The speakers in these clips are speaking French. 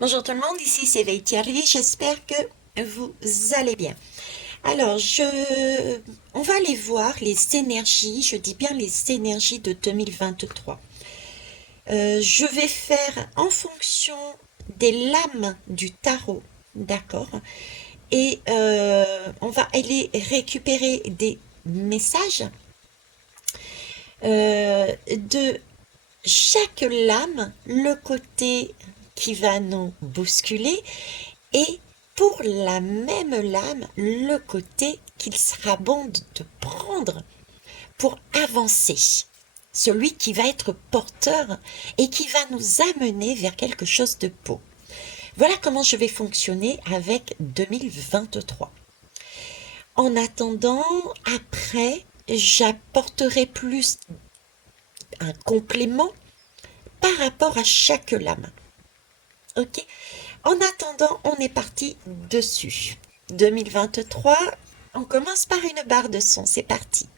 Bonjour tout le monde, ici c'est Thierry, j'espère que vous allez bien. Alors, on va aller voir les énergies, je dis bien les énergies de 2023. Je vais faire en fonction des lames du tarot, d'accord? Et on va aller récupérer des messages de chaque lame, le côté qui va nous bousculer et pour la même lame, le côté qu'il sera bon de prendre pour avancer. Celui qui va être porteur et qui va nous amener vers quelque chose de beau. Voilà comment je vais fonctionner avec 2023. En attendant, après, j'apporterai plus un complément par rapport à chaque lame. Ok? En attendant, on est parti dessus. 2023, on commence par une barre de son. C'est parti.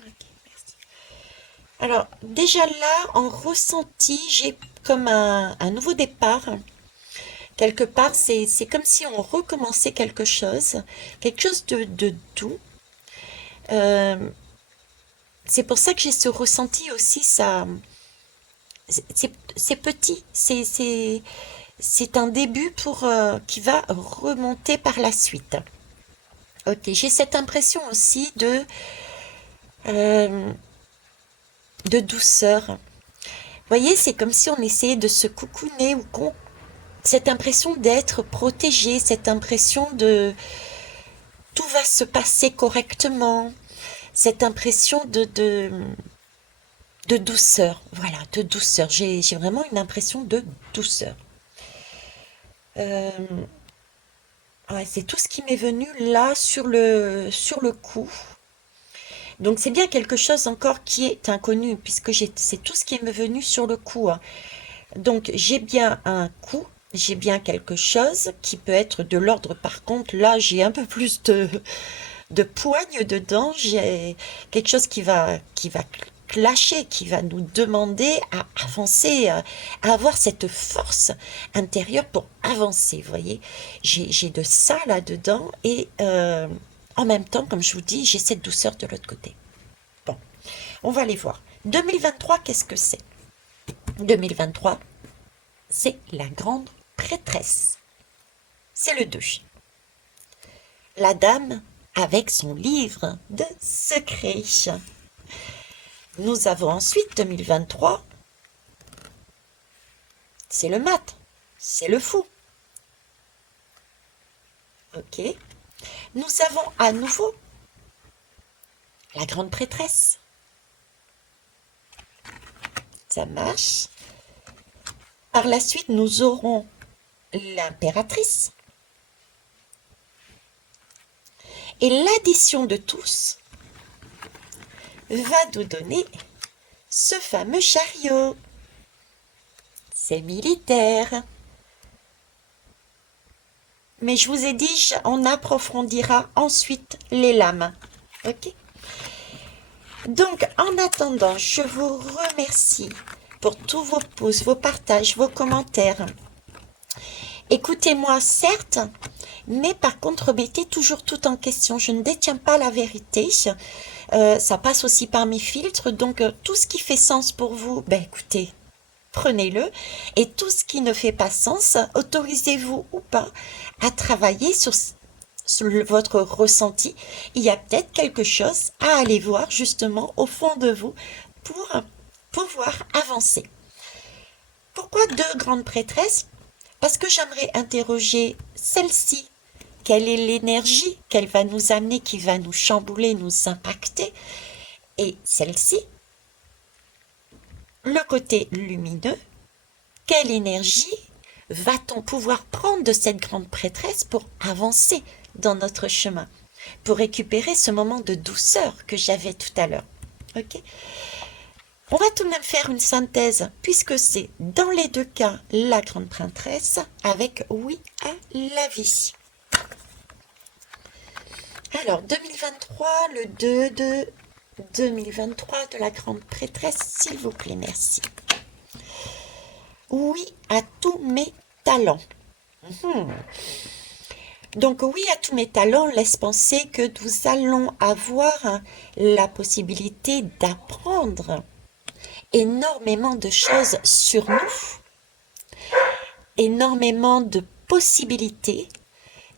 Ok, merci. Alors, déjà là, en ressenti, j'ai comme un nouveau départ. Quelque part, c'est comme si on recommençait quelque chose de doux. Euh, c'est pour ça que j'ai ce ressenti aussi, ça, c'est petit, c'est un début pour qui va remonter par la suite. Ok, j'ai cette impression aussi euh, de douceur. Vous voyez, c'est comme si on essayait de se coucouner ou qu'on cette impression d'être protégé, cette impression de tout va se passer correctement, cette impression de douceur. Voilà, de douceur. J'ai vraiment une impression de douceur. Euh, ouais, c'est tout ce qui m'est venu là sur le coup. Donc c'est bien quelque chose encore qui est inconnu, puisque c'est tout ce qui m'est venu sur le coup, hein. Donc j'ai bien un coup, j'ai bien quelque chose qui peut être de l'ordre. Par contre, là, j'ai un peu plus de poigne dedans. J'ai quelque chose qui va clasher, qui va nous demander à avancer, à avoir cette force intérieure pour avancer. Vous voyez, j'ai de ça là-dedans et en même temps, comme je vous dis, j'ai cette douceur de l'autre côté. Bon, on va aller voir. 2023, qu'est-ce que c'est? 2023, c'est la grande prêtresse. C'est le 2. La dame avec son livre de secrets. Nous avons ensuite 2023, c'est le mat, c'est le fou. Ok. Nous avons à nouveau la grande prêtresse. Ça marche. Par la suite, nous aurons l'impératrice. Et l'addition de tous va nous donner ce fameux chariot. C'est militaire. Mais je vous ai dit, on approfondira ensuite les lames. Ok? Donc, en attendant, je vous remercie pour tous vos pouces, vos partages, vos commentaires. Écoutez-moi, certes, mais par contre, remettez toujours tout en question. Je ne détiens pas la vérité. Ça passe aussi par mes filtres. Donc, tout ce qui fait sens pour vous, ben écoutez, prenez-le. Et tout ce qui ne fait pas sens, autorisez-vous ou pas à travailler sur votre ressenti. Il y a peut-être quelque chose à aller voir justement au fond de vous pour pouvoir avancer. Pourquoi deux grandes prêtresses? Parce que j'aimerais interroger celle-ci. Quelle est l'énergie qu'elle va nous amener, qui va nous chambouler, nous impacter? Et celle-ci, le côté lumineux, quelle énergie va-t-on pouvoir prendre de cette grande prêtresse pour avancer dans notre chemin? pour récupérer ce moment de douceur que j'avais tout à l'heure. Ok? On va tout de même faire une synthèse, puisque c'est dans les deux cas la grande prêtresse avec oui à la vie. Alors, 2023, le 2 de 2023 de la grande prêtresse, s'il vous plaît, merci. Oui à tous mes talents. Donc oui à tous mes talents laisse penser que nous allons avoir la possibilité d'apprendre énormément de choses sur nous, énormément de possibilités,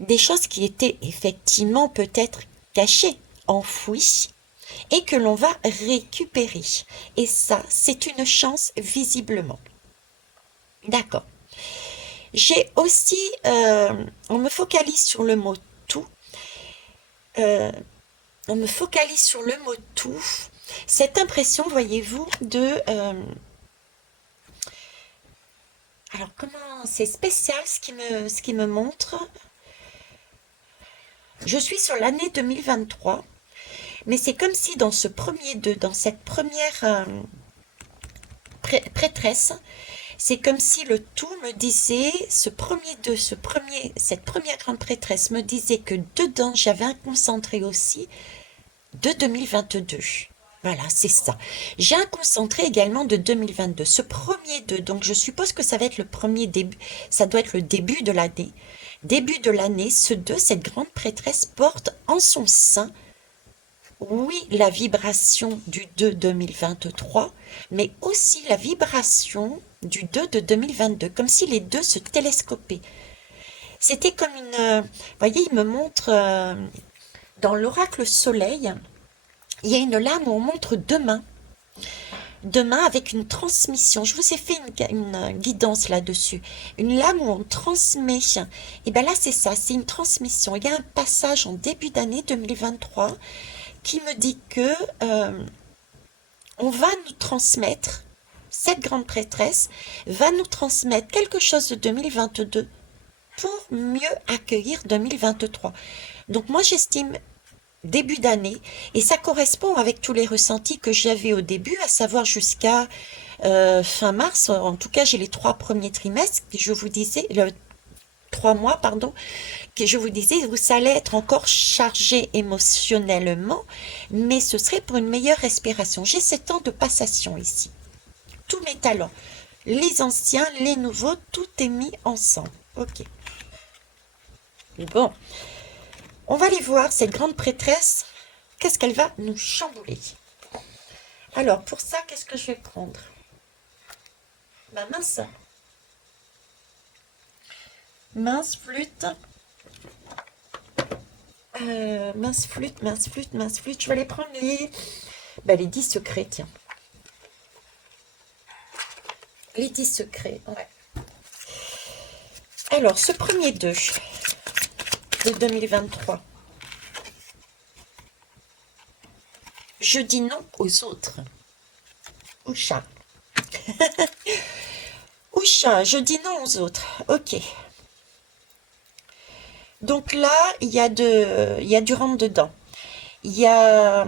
des choses qui étaient effectivement peut-être cachées, enfouies, et que l'on va récupérer. Et ça, c'est une chance visiblement. D'accord. J'ai aussi, on me focalise sur le mot tout, on me focalise sur le mot tout, cette impression, voyez-vous, de... alors, comment... C'est spécial ce qui me montre. Je suis sur l'année 2023, mais c'est comme si dans ce premier dans cette première prêtresse, c'est comme si le tout me disait, cette première grande prêtresse me disait que dedans, j'avais un concentré aussi de 2022. Voilà, c'est ça. J'ai un concentré également de 2022. Ce premier 2, donc je suppose que ça va être le premier début, ça doit être le début de l'année. Début de l'année, ce 2, cette grande prêtresse porte en son sein, oui, la vibration du 2 2023, mais aussi la vibration du 2 de 2022, comme si les deux se télescopaient. C'était comme une... vous voyez, il me montre, dans l'oracle soleil, il y a une lame où on montre deux mains. Deux mains avec une transmission. Je vous ai fait une guidance là-dessus. Une lame où on transmet. Et bien là, c'est ça, c'est une transmission. Il y a un passage en début d'année 2023 qui me dit que on va nous transmettre, cette grande prêtresse va nous transmettre quelque chose de 2022 pour mieux accueillir 2023. Donc moi, j'estime début d'année, et ça correspond avec tous les ressentis que j'avais au début, à savoir jusqu'à fin mars. En tout cas, j'ai les 3 premiers trimestres, que je vous disais, 3 mois, pardon, que je vous disais, vous allez être encore chargé émotionnellement, mais ce serait pour une meilleure respiration. J'ai 7 ans de passation ici. Tous mes talents, les anciens, les nouveaux, tout est mis ensemble. Ok. Bon. On va aller voir cette grande prêtresse, qu'est-ce qu'elle va nous chambouler. Alors, pour ça, qu'est-ce que je vais prendre? Ma mince. Mince flûte. Mince flûte, mince flûte, mince flûte. Je vais aller prendre les 10 secrets, tiens. Les 10 secrets, ouais. Alors, ce premier 2 de 2023. Je dis non aux autres. Oucha. Oucha, je dis non aux autres. Ok. Donc là, il y a du rentre-dedans. Il y a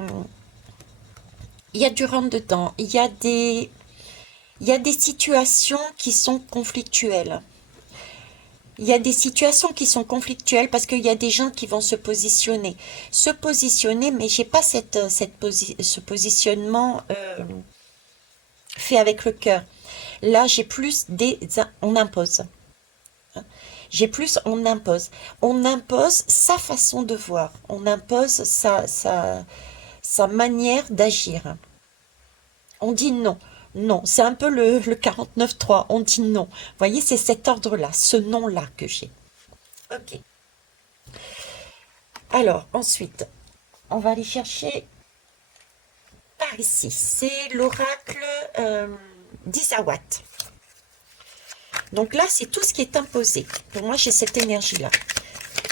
du rentre-dedans. Il y a des situations qui sont conflictuelles. Il y a des situations qui sont conflictuelles parce qu'il y a des gens qui vont se positionner. Se positionner, mais j'ai pas ce positionnement fait avec le cœur. Là, j'ai plus on impose. Hein. J'ai plus on impose. On impose sa façon de voir. On impose sa manière d'agir. On dit non. Non, c'est un peu le 49.3. On dit non. Vous voyez, c'est cet ordre-là, ce non-là que j'ai. Ok. Alors, ensuite, on va aller chercher par ici. C'est l'oracle d'Isawat. Donc là, c'est tout ce qui est imposé. Pour moi, j'ai cette énergie-là.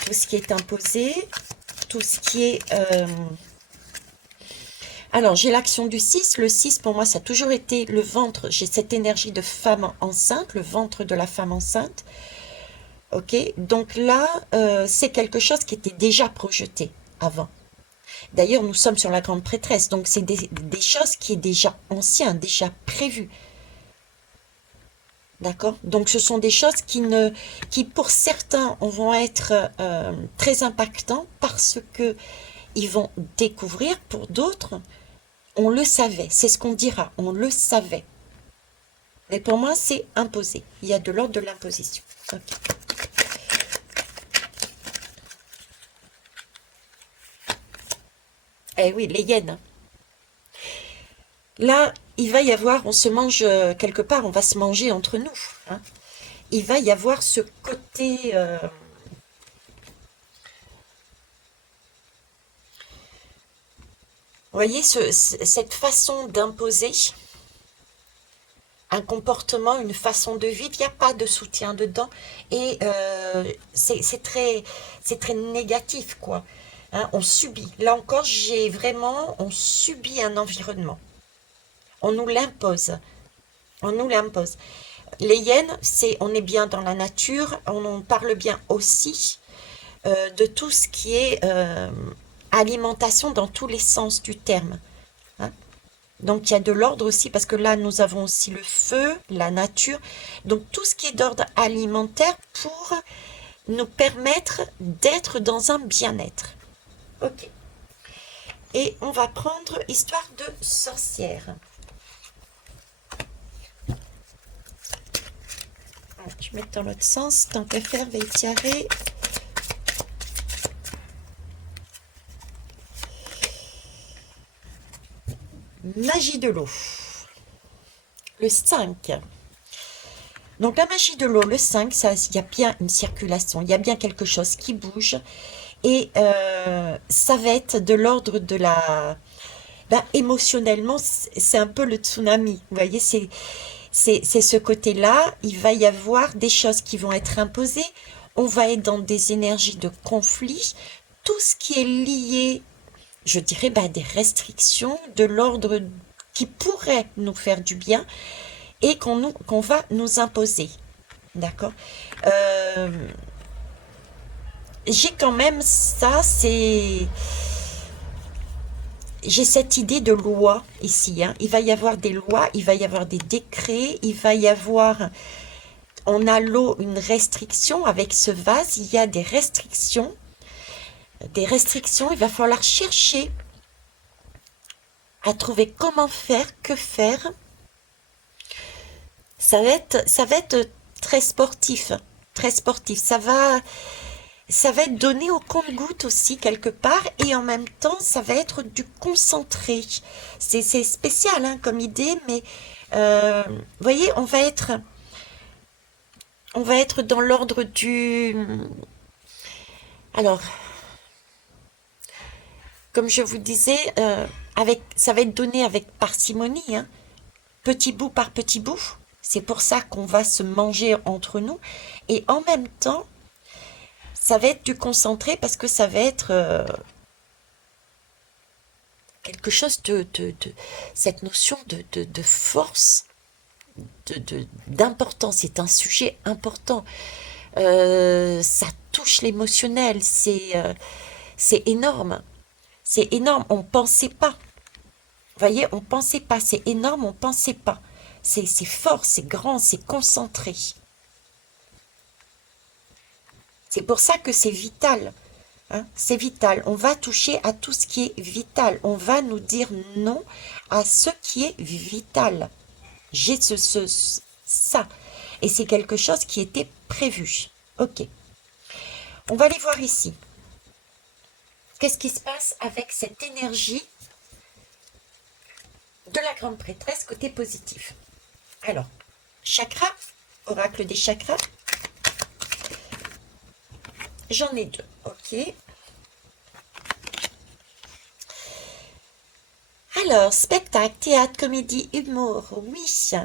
Tout ce qui est imposé, tout ce qui est... Alors, j'ai l'action du 6. Le 6, pour moi, ça a toujours été le ventre. J'ai cette énergie de femme enceinte, le ventre de la femme enceinte. Ok, donc là, c'est quelque chose qui était déjà projeté. avant. D'ailleurs, nous sommes sur la grande prêtresse, donc c'est des choses qui est déjà ancien, déjà prévues. D'accord? Donc ce sont des choses qui pour certains vont être très impactants parce que ils vont découvrir, pour d'autres, on le savait, c'est ce qu'on dira, on le savait. Mais pour moi, c'est imposé. Il y a de l'ordre de l'imposition. Ok. Eh oui, les hyènes. Là, il va y avoir, on se mange quelque part, on va se manger entre nous, hein. Il va y avoir ce côté, vous voyez, cette façon d'imposer un comportement, une façon de vivre, il n'y a pas de soutien dedans, et c'est très négatif, quoi. Hein, on subit. Là encore, on subit un environnement. On nous l'impose. On nous l'impose. Les hyènes, on est bien dans la nature, on en parle bien aussi de tout ce qui est alimentation dans tous les sens du terme, hein. Donc il y a de l'ordre aussi, parce que là nous avons aussi le feu, la nature, donc tout ce qui est d'ordre alimentaire pour nous permettre d'être dans un bien-être. Ok. Et on va prendre histoire de sorcière. Je vais mettre dans l'autre sens, tant qu'à faire, Veitiare. Magie de l'eau. Le 5. Donc la magie de l'eau, le 5, il y a bien une circulation, il y a bien quelque chose qui bouge. Et ça va être de l'ordre de la... Ben, émotionnellement, c'est un peu le tsunami. Vous voyez, c'est ce côté-là. Il va y avoir des choses qui vont être imposées. On va être dans des énergies de conflit. Tout ce qui est lié, je dirais, ben, des restrictions de l'ordre qui pourrait nous faire du bien et qu'on va nous imposer. D'accord? Euh, j'ai quand même ça, j'ai cette idée de loi ici, hein. Il va y avoir des lois, il va y avoir des décrets, il va y avoir, on a l'eau, une restriction avec ce vase, il y a des restrictions, il va falloir chercher à trouver comment faire, que faire. Ça va être très sportif, très sportif. Ça va être donné au compte-gouttes aussi quelque part et en même temps ça va être du concentré. C'est spécial hein, comme idée, mais vous voyez, on va être dans l'ordre du... Alors, comme je vous disais, ça va être donné avec parcimonie, hein, petit bout par petit bout. C'est pour ça qu'on va se manger entre nous. Et en même temps, ça va être du concentré parce que ça va être quelque chose cette notion de force, d'importance. C'est un sujet important. Ça touche l'émotionnel. C'est énorme. C'est énorme. On pensait pas. Vous voyez, on pensait pas. C'est énorme. On pensait pas. C'est fort, c'est grand, c'est concentré. C'est pour ça que c'est vital. Hein, c'est vital. On va toucher à tout ce qui est vital. On va nous dire non à ce qui est vital. J'ai ça. Et c'est quelque chose qui était prévu. Ok. On va aller voir ici. Qu'est-ce qui se passe avec cette énergie de la grande prêtresse côté positif? Alors, chakra, oracle des chakras. J'en ai deux. Ok. Alors, spectacle, théâtre, comédie, humour, oui. Ce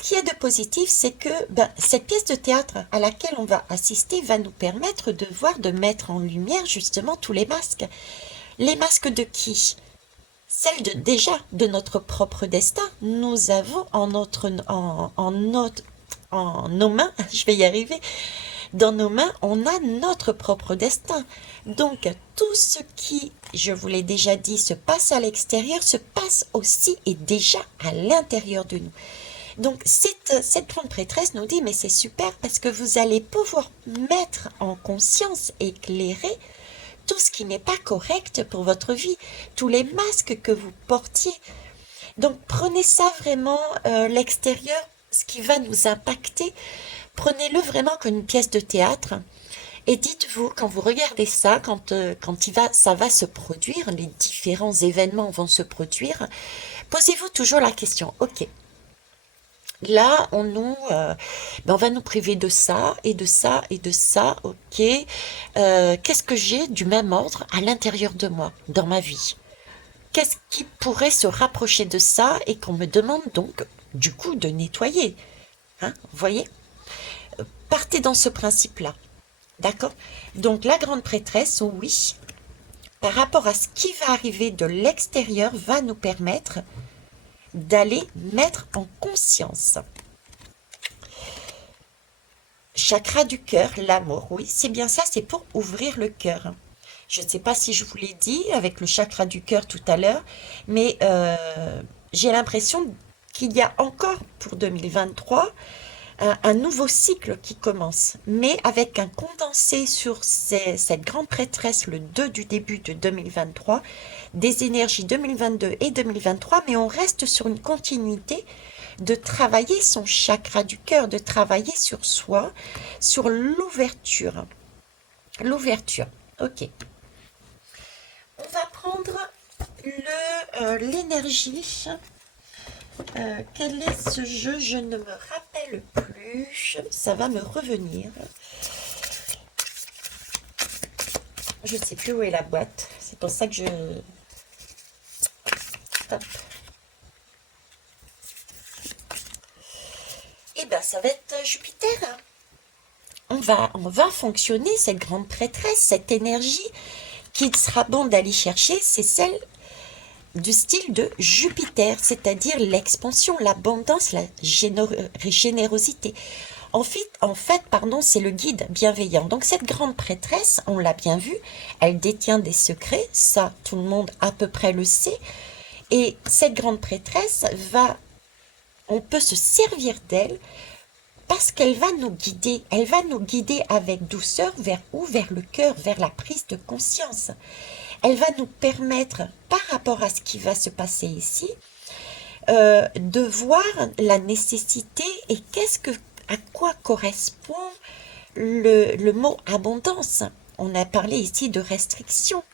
qu'il y a de positif, c'est que cette pièce de théâtre à laquelle on va assister va nous permettre de voir, de mettre en lumière justement tous les masques. Les masques de qui? Celle déjà de notre propre destin. Nous avons en nos mains, je vais y arriver, Dans nos mains, on a notre propre destin. Donc, tout ce qui, je vous l'ai déjà dit, se passe à l'extérieur, se passe aussi et déjà à l'intérieur de nous. Donc, cette grande prêtresse nous dit, mais c'est super parce que vous allez pouvoir mettre en conscience, éclairer tout ce qui n'est pas correct pour votre vie, tous les masques que vous portiez. Donc, prenez ça vraiment, l'extérieur, ce qui va nous impacter, prenez-le vraiment comme une pièce de théâtre. Et dites-vous, quand vous regardez ça, quand ça va se produire, les différents événements vont se produire, posez-vous toujours la question, ok, là, on va nous priver de ça, et de ça, et de ça, ok, qu'est-ce que j'ai du même ordre à l'intérieur de moi, dans ma vie? Qu'est-ce qui pourrait se rapprocher de ça et qu'on me demande donc, du coup, de nettoyer? Hein, vous voyez? Partez dans ce principe-là. D'accord? Donc la grande prêtresse, oui, par rapport à ce qui va arriver de l'extérieur, va nous permettre d'aller mettre en conscience. Chakra du cœur, l'amour, oui, c'est bien ça, c'est pour ouvrir le cœur. Je ne sais pas si je vous l'ai dit avec le chakra du cœur tout à l'heure, mais j'ai l'impression qu'il y a encore pour 2023 un nouveau cycle qui commence, mais avec un condensé sur cette grande prêtresse, le 2 du début de 2023, des énergies 2022 et 2023, mais on reste sur une continuité de travailler son chakra du cœur, de travailler sur soi, sur l'ouverture. L'ouverture, ok. On va prendre l'énergie. Quel est ce jeu? Je ne me rappelle plus. Ça va me revenir. Je ne sais plus où est la boîte. C'est pour ça que je... Hop. Eh bien, ça va être Jupiter. On va fonctionner, cette grande prêtresse, cette énergie qu'il sera bon d'aller chercher, c'est celle du style de Jupiter, c'est-à-dire l'expansion, l'abondance, la générosité. En fait, c'est le guide bienveillant. Donc cette grande prêtresse, on l'a bien vu, elle détient des secrets, ça tout le monde à peu près le sait. Et cette grande prêtresse on peut se servir d'elle parce qu'elle va nous guider. Elle va nous guider avec douceur vers où? Vers le cœur, vers la prise de conscience. Elle va nous permettre, par rapport à ce qui va se passer ici, de voir la nécessité et à quoi correspond le mot abondance. On a parlé ici de restriction.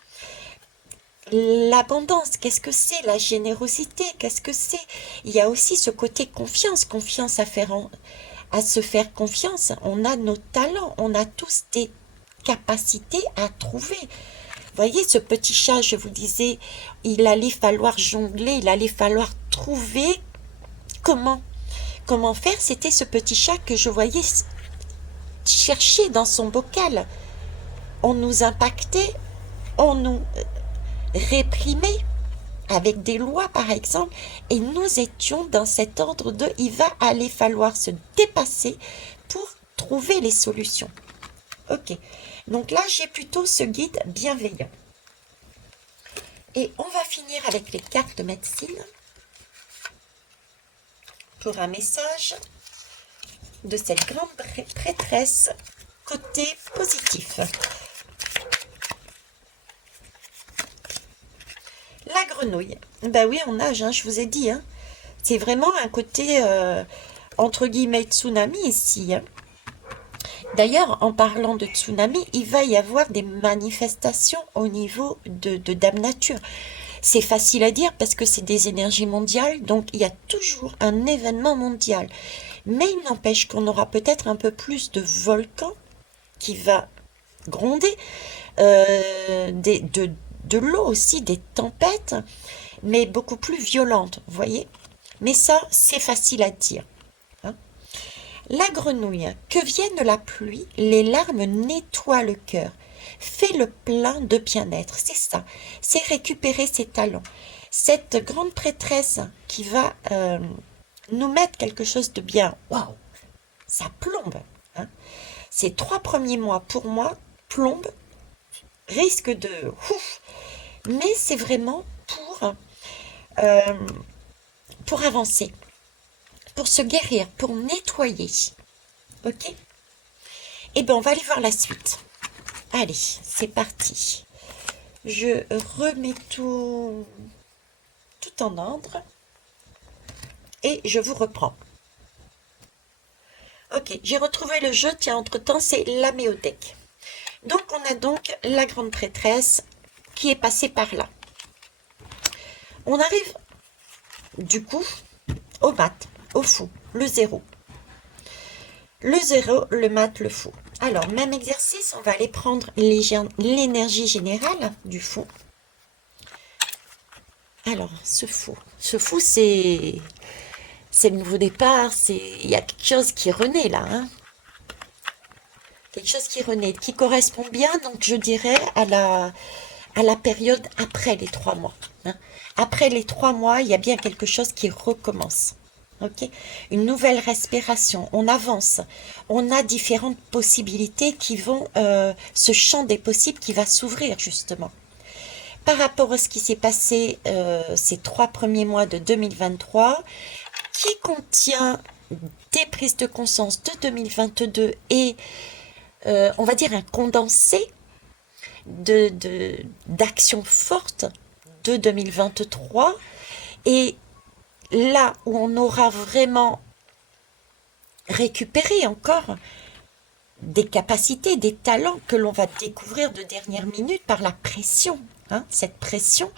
L'abondance, qu'est-ce que c'est? La générosité, qu'est-ce que c'est? Il y a aussi ce côté confiance, confiance à se faire confiance. On a nos talents, on a tous des capacités à trouver. Voyez, ce petit chat, je vous disais, il allait falloir jongler, il allait falloir trouver comment faire. C'était ce petit chat que je voyais chercher dans son bocal. On nous impactait, on nous réprimait avec des lois, par exemple, et nous étions dans cet ordre de il va aller falloir se dépasser pour trouver les solutions. Ok, donc là, j'ai plutôt ce guide bienveillant. Et on va finir avec les cartes de médecine pour un message de cette grande prêtresse côté positif. La grenouille. Ben oui, on nage, je vous ai dit. C'est vraiment un côté, entre guillemets, tsunami ici. D'ailleurs, en parlant de tsunami, il va y avoir des manifestations au niveau de Dame Nature. C'est facile à dire parce que c'est des énergies mondiales, donc il y a toujours un événement mondial. Mais il n'empêche qu'on aura peut-être un peu plus de volcans qui va gronder, de l'eau aussi, des tempêtes, mais beaucoup plus violentes, vous voyez. Mais ça, c'est facile à dire. La grenouille, que vienne la pluie, les larmes nettoient le cœur. Fais le plein de bien-être, c'est ça, c'est récupérer ses talents. Cette grande prêtresse qui va nous mettre quelque chose de bien, waouh, ça plombe. ces 3 premiers mois, pour moi, plombe, risque de... Ouf, mais c'est vraiment euh, pour avancer, pour se guérir, pour nettoyer. Ok? Eh bien, on va aller voir la suite. Allez, c'est parti. Je remets tout en ordre et je vous reprends. Ok, j'ai retrouvé le jeu. Tiens, entre-temps, c'est la méothèque. Donc, on a donc la grande prêtresse qui est passée par là. On arrive, du coup, au mat, au fou, le zéro. Le zéro, le mat, le fou. Alors, même exercice, on va aller prendre l'énergie générale du fou. Alors, ce fou, c'est le nouveau départ, il y a quelque chose qui renaît là, hein. Quelque chose qui renaît, qui correspond bien, donc je dirais à la période après les 3 mois, hein. Après les 3 mois, il y a bien quelque chose qui recommence. Ok, une nouvelle respiration, on avance, on a différentes possibilités qui vont, ce champ des possibles qui va s'ouvrir justement. Par rapport à ce qui s'est passé ces 3 premiers mois de 2023, qui contient des prises de conscience de 2022 et on va dire un condensé d'actions fortes de 2023. Et là où on aura vraiment récupéré encore des capacités, des talents que l'on va découvrir de dernière minute par la pression, hein, cette pression,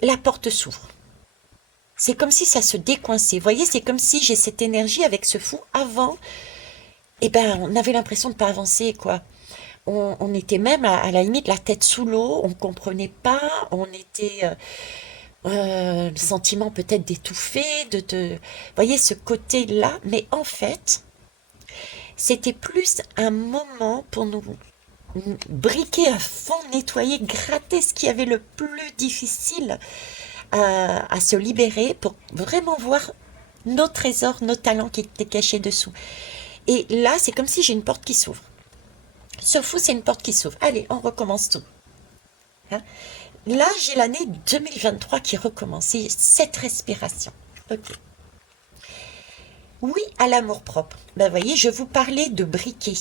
la porte s'ouvre. C'est comme si ça se décoinçait. Vous voyez, c'est comme si j'ai cette énergie avec ce fou. Avant, eh ben, on avait l'impression de ne pas avancer, quoi. On était même à la limite la tête sous l'eau, on ne comprenait pas, on était le sentiment peut-être d'étouffer, vous voyez ce côté-là, mais en fait, c'était plus un moment pour nous briquer à fond, nettoyer, gratter ce qui y avait le plus difficile à se libérer pour vraiment voir nos trésors, nos talents qui étaient cachés dessous. Et là, c'est comme si j'ai une porte qui s'ouvre. Ce fou, c'est une porte qui s'ouvre. Allez, on recommence tout. Hein. Là, j'ai l'année 2023 qui recommence. C'est cette respiration. Ok. Oui à l'amour-propre. Ben, vous voyez, je vous parlais de briquet.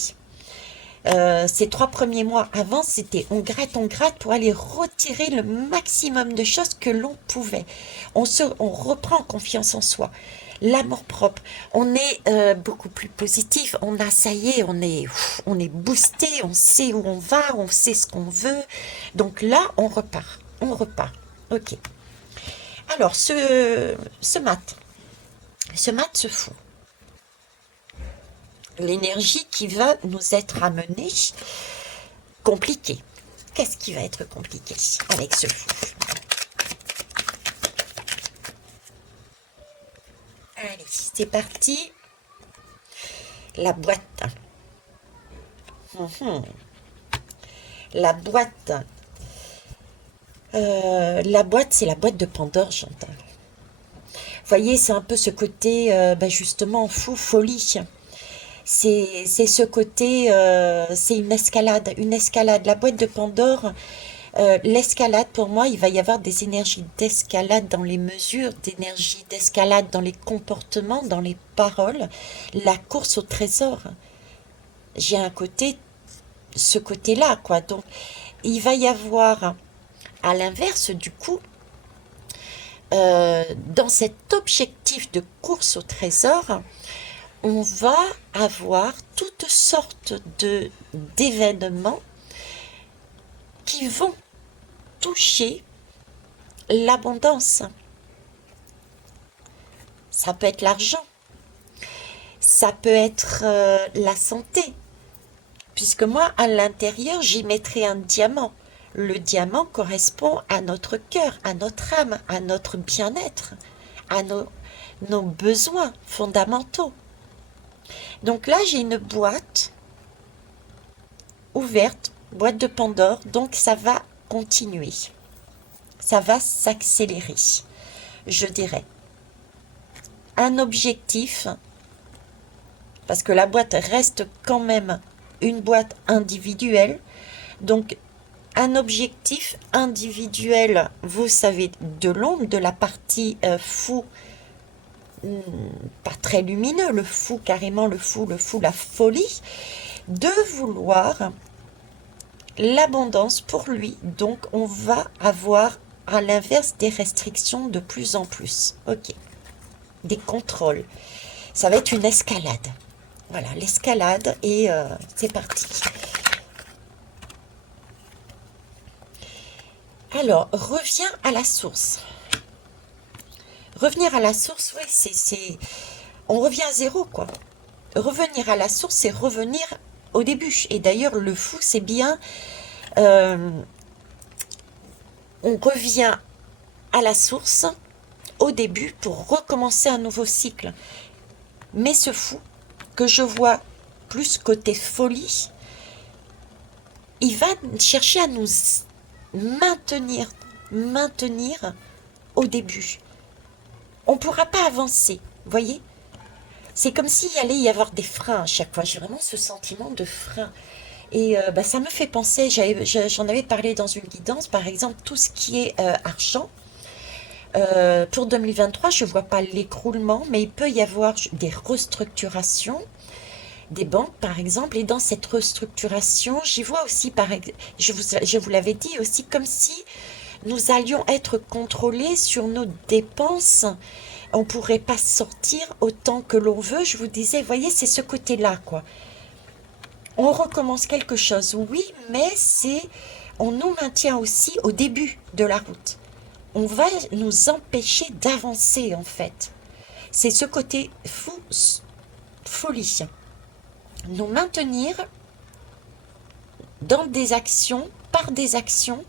Ces 3 premiers mois avant, c'était on gratte pour aller retirer le maximum de choses que l'on pouvait. On reprend confiance en soi. L'amour propre, on est beaucoup plus positif. On a, ça y est, on est boosté, on sait où on va, on sait ce qu'on veut. Donc là, on repart, on repart. Ok. Alors, ce mat se fout. L'énergie qui va nous être amenée compliquée. Qu'est-ce qui va être compliqué avec ce fou? Allez, c'est parti. La boîte. Mhm. La boîte. La boîte, c'est la boîte de Pandore, j'entends. Vous voyez, c'est un peu ce côté, justement, fou, folie. C'est ce côté, c'est une escalade, une escalade. La boîte de Pandore, l'escalade, pour moi, il va y avoir des énergies d'escalade dans les mesures, d'énergie d'escalade dans les comportements, dans les paroles, la course au trésor. J'ai un côté, ce côté-là, quoi. Donc, il va y avoir, à l'inverse, du coup, dans cet objectif de course au trésor, on va avoir toutes sortes d'événements qui vont toucher l'abondance. Ça peut être l'argent, ça peut être la santé, puisque moi, à l'intérieur, j'y mettrai un diamant. Le diamant correspond à notre cœur, à notre âme, à notre bien-être, à nos besoins fondamentaux. Donc là, j'ai une boîte ouverte, boîte de Pandore, donc ça va continuer. Ça va s'accélérer, je dirais. Un objectif parce que la boîte reste quand même une boîte individuelle. Donc, un objectif individuel, vous savez, de l'ombre, de la partie fou, pas très lumineux, le fou, carrément le fou, la folie, de vouloir l'abondance pour lui. Donc, on va avoir à l'inverse des restrictions de plus en plus. Ok, des contrôles. Ça va être une escalade. Voilà, l'escalade et c'est parti. Alors, reviens à la source. Revenir à la source, oui, on revient à zéro, quoi. Revenir à la source, c'est revenir au début. Et d'ailleurs, le fou, c'est bien, euh, on revient à la source, au début, pour recommencer un nouveau cycle. Mais ce fou, que je vois plus côté folie, il va chercher à nous maintenir au début. On ne pourra pas avancer, vous voyez? C'est comme s'il allait y avoir des freins à chaque fois. J'ai vraiment ce sentiment de frein. Et ça me fait penser, j'en avais parlé dans une guidance, par exemple, tout ce qui est argent. Pour 2023, je ne vois pas l'écroulement, mais il peut y avoir des restructurations des banques, par exemple. Et dans cette restructuration, j'y vois aussi, je vous l'avais dit aussi, comme si nous allions être contrôlés sur nos dépenses. On ne pourrait pas sortir autant que l'on veut. Je vous disais, voyez, c'est ce côté-là, quoi. On recommence quelque chose, oui, mais on nous maintient aussi au début de la route. On va nous empêcher d'avancer, en fait. C'est ce côté folie. Nous maintenir dans des actions, par des actions,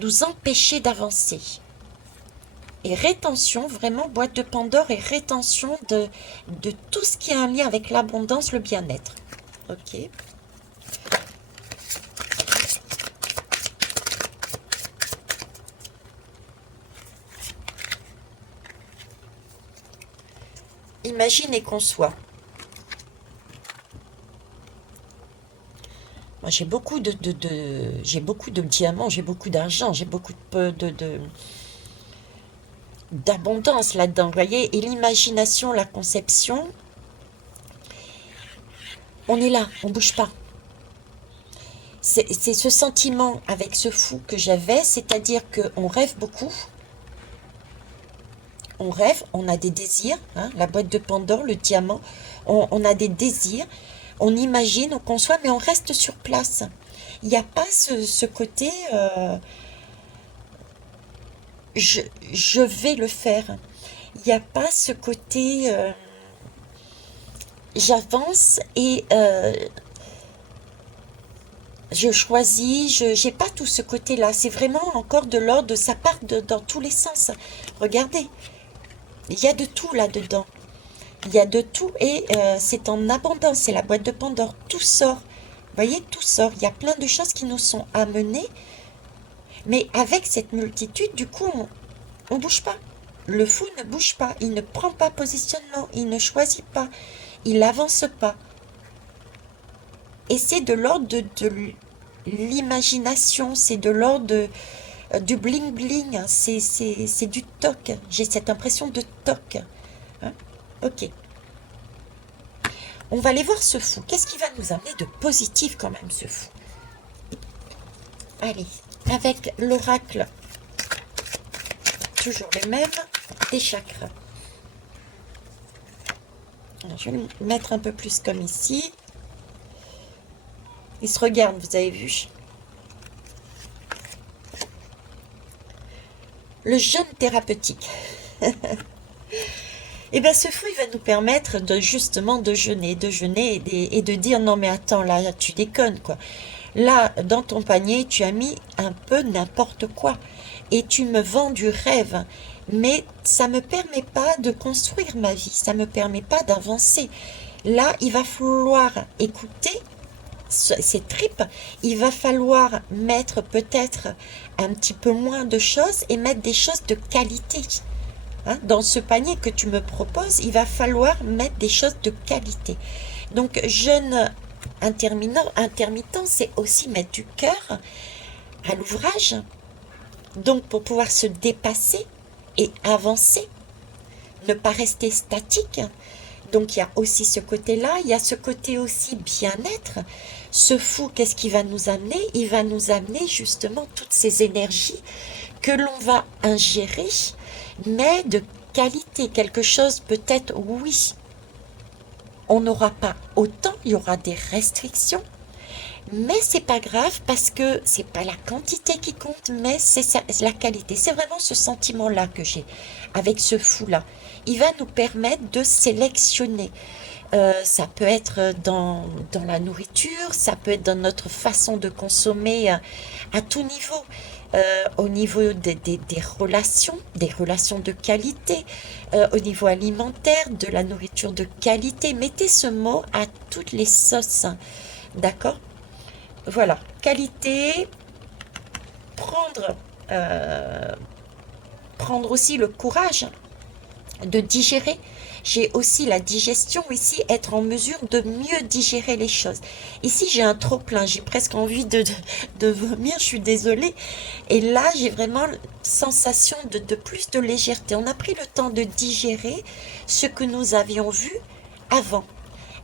nous empêcher d'avancer. Et rétention, vraiment boîte de Pandore et rétention de tout ce qui a un lien avec l'abondance, le bien-être. Ok. Imagine et conçois. Moi, j'ai beaucoup j'ai beaucoup de diamants, j'ai beaucoup d'argent, j'ai beaucoup d'abondance là-dedans, vous voyez, et l'imagination, la conception, on est là, on bouge pas. C'est ce sentiment avec ce fou que j'avais, c'est-à-dire qu'on rêve beaucoup, on rêve, on a des désirs, hein, la boîte de Pandore, le diamant, on a des désirs, on imagine, on conçoit, mais on reste sur place. Il n'y a pas ce côté je vais le faire. Il n'y a pas ce côté j'avance et je choisis, je n'ai pas tout ce côté-là. C'est vraiment encore de l'ordre de ça part dans tous les sens. Regardez, il y a de tout là-dedans. Il y a de tout et c'est en abondance. C'est la boîte de Pandore. Tout sort. Vous voyez, tout sort. Il y a plein de choses qui nous sont amenées. Mais avec cette multitude, du coup, on ne bouge pas. Le fou ne bouge pas. Il ne prend pas positionnement. Il ne choisit pas. Il n'avance pas. Et c'est de l'ordre de l'imagination. C'est de l'ordre du bling-bling. C'est du toc. J'ai cette impression de toc. Hein? Ok. On va aller voir ce fou. Qu'est-ce qui va nous amener de positif quand même, ce fou? Allez, avec l'oracle, toujours les mêmes, des chakras. Alors, je vais le mettre un peu plus comme ici. Il se regarde, vous avez vu. Le jeûne thérapeutique. Et bien ce fou, il va nous permettre de justement de jeûner et de dire non mais attends, là tu déconnes quoi. Là, dans ton panier, tu as mis un peu n'importe quoi. Et tu me vends du rêve. Mais ça ne me permet pas de construire ma vie. Ça ne me permet pas d'avancer. Là, il va falloir écouter ces tripes. Il va falloir mettre peut-être un petit peu moins de choses et mettre des choses de qualité. hein. Dans ce panier que tu me proposes, il va falloir mettre des choses de qualité. Donc, jeûne intermittent, c'est aussi mettre du cœur à l'ouvrage. Donc, pour pouvoir se dépasser et avancer, ne pas rester statique. Donc, il y a aussi ce côté-là. Il y a ce côté aussi bien-être. Ce fou, qu'est-ce qu'il va nous amener? Il va nous amener justement toutes ces énergies que l'on va ingérer, mais de qualité. Quelque chose peut-être, oui, on n'aura pas autant, il y aura des restrictions, mais c'est pas grave parce que c'est pas la quantité qui compte, mais c'est la qualité. C'est vraiment ce sentiment-là que j'ai avec ce fou-là. Il va nous permettre de sélectionner. Ça peut être dans la nourriture, ça peut être dans notre façon de consommer à tout niveau. Au niveau des relations de qualité, au niveau alimentaire, de la nourriture de qualité. Mettez ce mot à toutes les sauces, hein, d'accord? Voilà, qualité, prendre, euh, prendre aussi le courage de digérer. J'ai aussi la digestion ici, être en mesure de mieux digérer les choses. Ici, j'ai un trop plein, j'ai presque envie de vomir, je suis désolée. Et là, j'ai vraiment sensation de plus de légèreté. On a pris le temps de digérer ce que nous avions vu avant,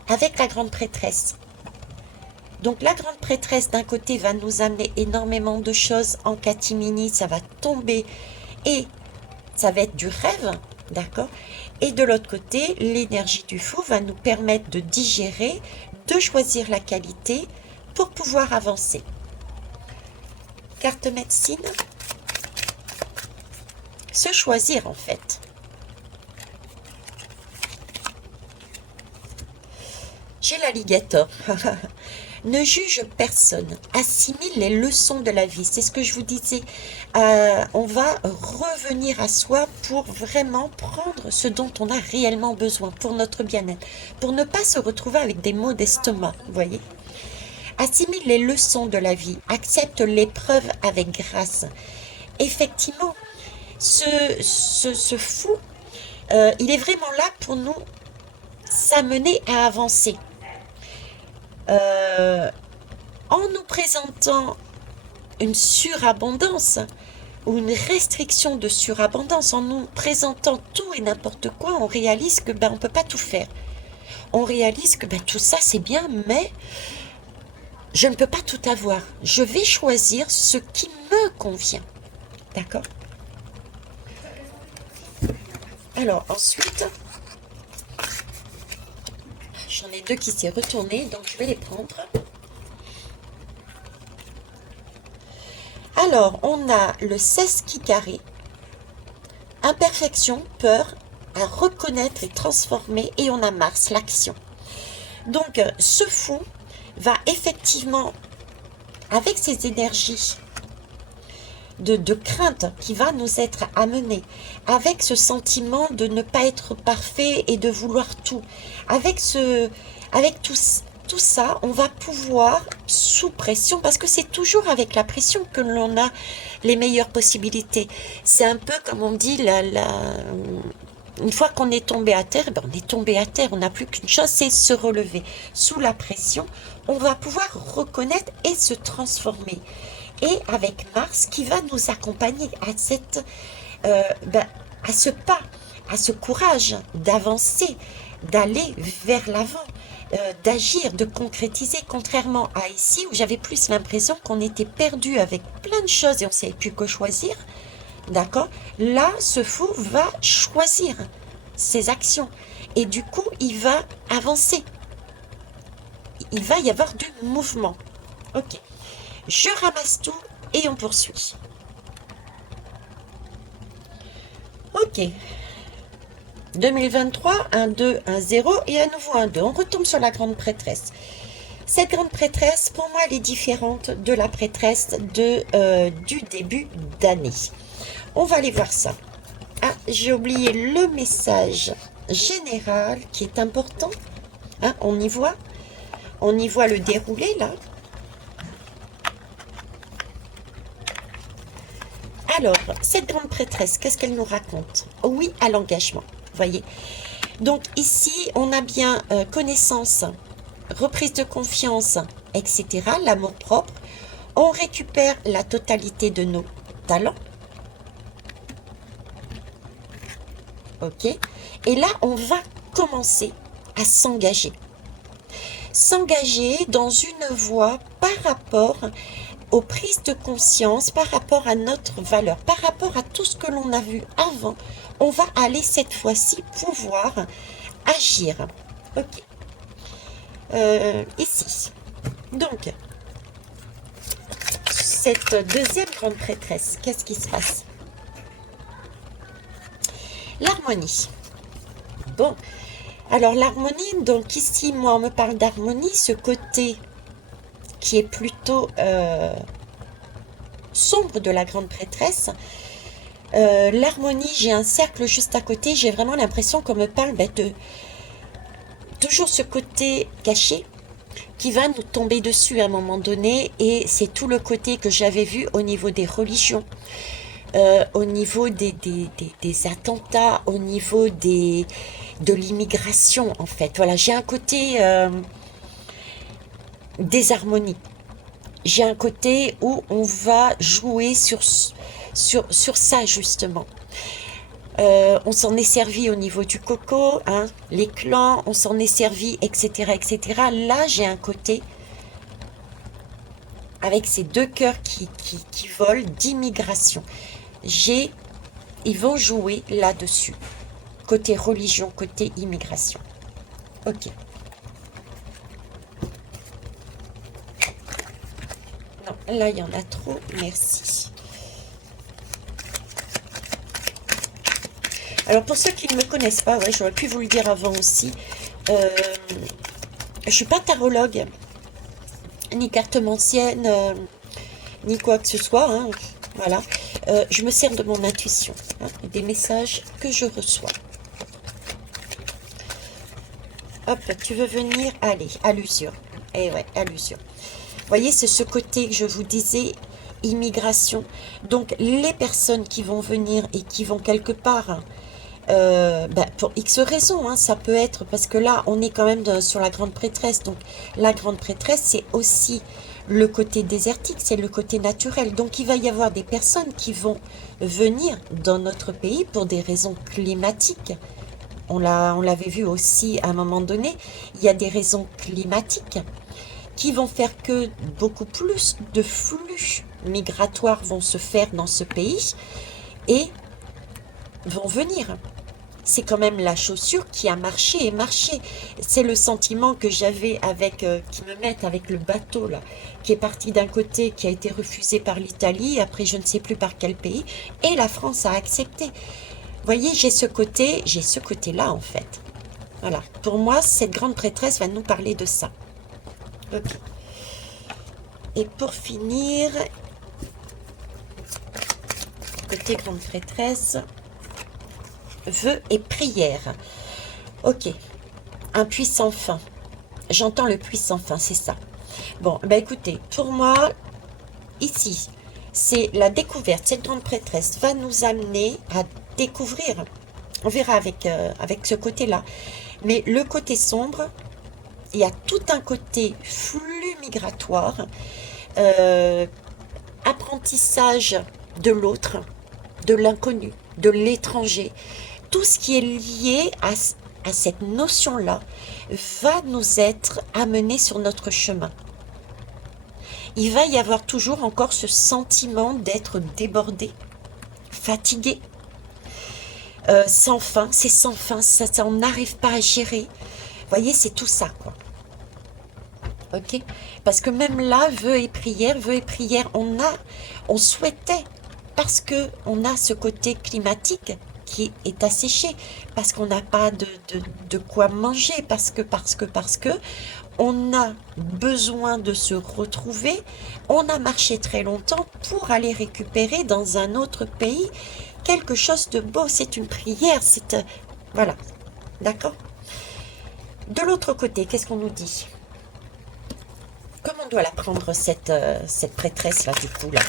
avec la grande prêtresse. Donc la grande prêtresse d'un côté va nous amener énormément de choses en catimini, ça va tomber et ça va être du rêve, d'accord? Et de l'autre côté, l'énergie du fou va nous permettre de digérer, de choisir la qualité pour pouvoir avancer. Carte médecine, se choisir en fait. J'ai l'alligator. Ne juge personne, assimile les leçons de la vie. C'est ce que je vous disais. On va revenir à soi pour vraiment prendre ce dont on a réellement besoin pour notre bien-être, pour ne pas se retrouver avec des maux d'estomac, vous voyez. Assimile les leçons de la vie, accepte l'épreuve avec grâce. Effectivement, ce fou, il est vraiment là pour nous s'amener à avancer. Euh, En nous présentant une surabondance ou une restriction de surabondance, en nous présentant tout et n'importe quoi, on réalise que on ne peut pas tout faire. On réalise que tout ça c'est bien, mais je ne peux pas tout avoir. Je vais choisir ce qui me convient. D'accord? Alors ensuite, j'en ai deux qui s'est retourné, donc je vais les prendre. Alors, on a le 16 qui carré, imperfection, peur, à reconnaître et transformer, et on a Mars, l'action. Donc, ce fou va effectivement, avec ses énergies de crainte qui va nous être amené, avec ce sentiment de ne pas être parfait et de vouloir tout, avec tout ça, on va pouvoir, sous pression, parce que c'est toujours avec la pression que l'on a les meilleures possibilités. C'est un peu comme on dit, une fois qu'on est tombé à terre, on est tombé à terre, on n'a plus qu'une chose, c'est se relever. Sous la pression, on va pouvoir reconnaître et se transformer. Et avec Mars qui va nous accompagner à ce pas, à ce courage d'avancer, d'aller vers l'avant, d'agir, de concrétiser, contrairement à ici où j'avais plus l'impression qu'on était perdu avec plein de choses et on ne savait plus que choisir. D'accord? Là, ce fou va choisir ses actions et du coup, il va avancer. Il va y avoir du mouvement. Ok. Je ramasse tout et on poursuit. Ok. 2023, 1, 2, 1, 0 et à nouveau 1, 2. On retombe sur la grande prêtresse. Cette grande prêtresse, pour moi, elle est différente de la prêtresse du début d'année. On va aller voir ça. Ah, j'ai oublié le message général qui est important. Hein, on y voit le déroulé là. Alors, cette grande prêtresse, qu'est-ce qu'elle nous raconte? Oui à l'engagement, voyez. Donc ici, on a bien connaissance, reprise de confiance, etc., l'amour-propre. On récupère la totalité de nos talents. Ok. Et là, on va commencer à s'engager. S'engager dans une voie par rapport aux prises de conscience, par rapport à notre valeur, par rapport à tout ce que l'on a vu avant. On va aller cette fois-ci pouvoir agir. Ok. Ici. Donc, cette deuxième grande prêtresse, qu'est-ce qui se passe? L'harmonie. Bon, alors l'harmonie, donc ici, moi, on me parle d'harmonie, ce côté qui est plutôt sombre de la grande prêtresse. L'harmonie, j'ai un cercle juste à côté, j'ai vraiment l'impression qu'on me parle de toujours ce côté caché qui va nous tomber dessus à un moment donné, et c'est tout le côté que j'avais vu au niveau des religions, au niveau des attentats, au niveau de l'immigration en fait. Voilà, j'ai un côté des harmonies. J'ai un côté où on va jouer sur ça justement. On s'en est servi au niveau du coco, hein, les clans, on s'en est servi, etc., etc. Là, j'ai un côté avec ces deux cœurs qui volent d'immigration. Ils vont jouer là-dessus. Côté religion, côté immigration. Ok. Non, là, il y en a trop. Merci. Alors, pour ceux qui ne me connaissent pas, ouais, j'aurais pu vous le dire avant aussi, je suis pas tarologue, ni cartomancienne, ni quoi que ce soit, hein, voilà. Je me sers de mon intuition, hein, des messages que je reçois. Hop, tu veux venir? Allez, à l'usure. Eh ouais, à l'usure. Vous voyez, c'est ce côté que je vous disais, immigration. Donc, les personnes qui vont venir et qui vont quelque part, pour X raisons, hein, ça peut être, parce que là, on est quand même sur la grande prêtresse. Donc, la grande prêtresse, c'est aussi le côté désertique, c'est le côté naturel. Donc, il va y avoir des personnes qui vont venir dans notre pays pour des raisons climatiques. On l'avait vu aussi à un moment donné, il y a des raisons climatiques qui vont faire que beaucoup plus de flux migratoires vont se faire dans ce pays et vont venir. C'est quand même la chaussure qui a marché et marché. C'est le sentiment que j'avais qui me mettent avec le bateau là, qui est parti d'un côté, qui a été refusé par l'Italie, après je ne sais plus par quel pays, et la France a accepté. Vous voyez, j'ai ce côté-là en fait. Voilà. Pour moi, cette grande prêtresse va nous parler de ça. Ok. Et pour finir, côté grande prêtresse, vœux et prières. Ok. Un puissant fin. J'entends le puissant fin, c'est ça. Bon, ben écoutez, pour moi, ici, c'est la découverte. Cette grande prêtresse va nous amener à découvrir. On verra avec ce côté-là. Mais le côté sombre, il y a tout un côté flux migratoire, apprentissage de l'autre, de l'inconnu, de l'étranger. Tout ce qui est lié à cette notion-là va nous être amené sur notre chemin. Il va y avoir toujours encore ce sentiment d'être débordé, fatigué, sans fin, c'est sans fin, ça on n'arrive pas à gérer. Vous voyez, c'est tout ça, quoi. Ok? Parce que même là, vœux et prières, on souhaitait, parce que on a ce côté climatique qui est asséché, parce qu'on n'a pas de quoi manger, parce que on a besoin de se retrouver, on a marché très longtemps pour aller récupérer dans un autre pays quelque chose de beau, c'est une prière, voilà, d'accord? De l'autre côté, qu'est-ce qu'on nous dit? Comment on doit la prendre cette prêtresse là du coup là?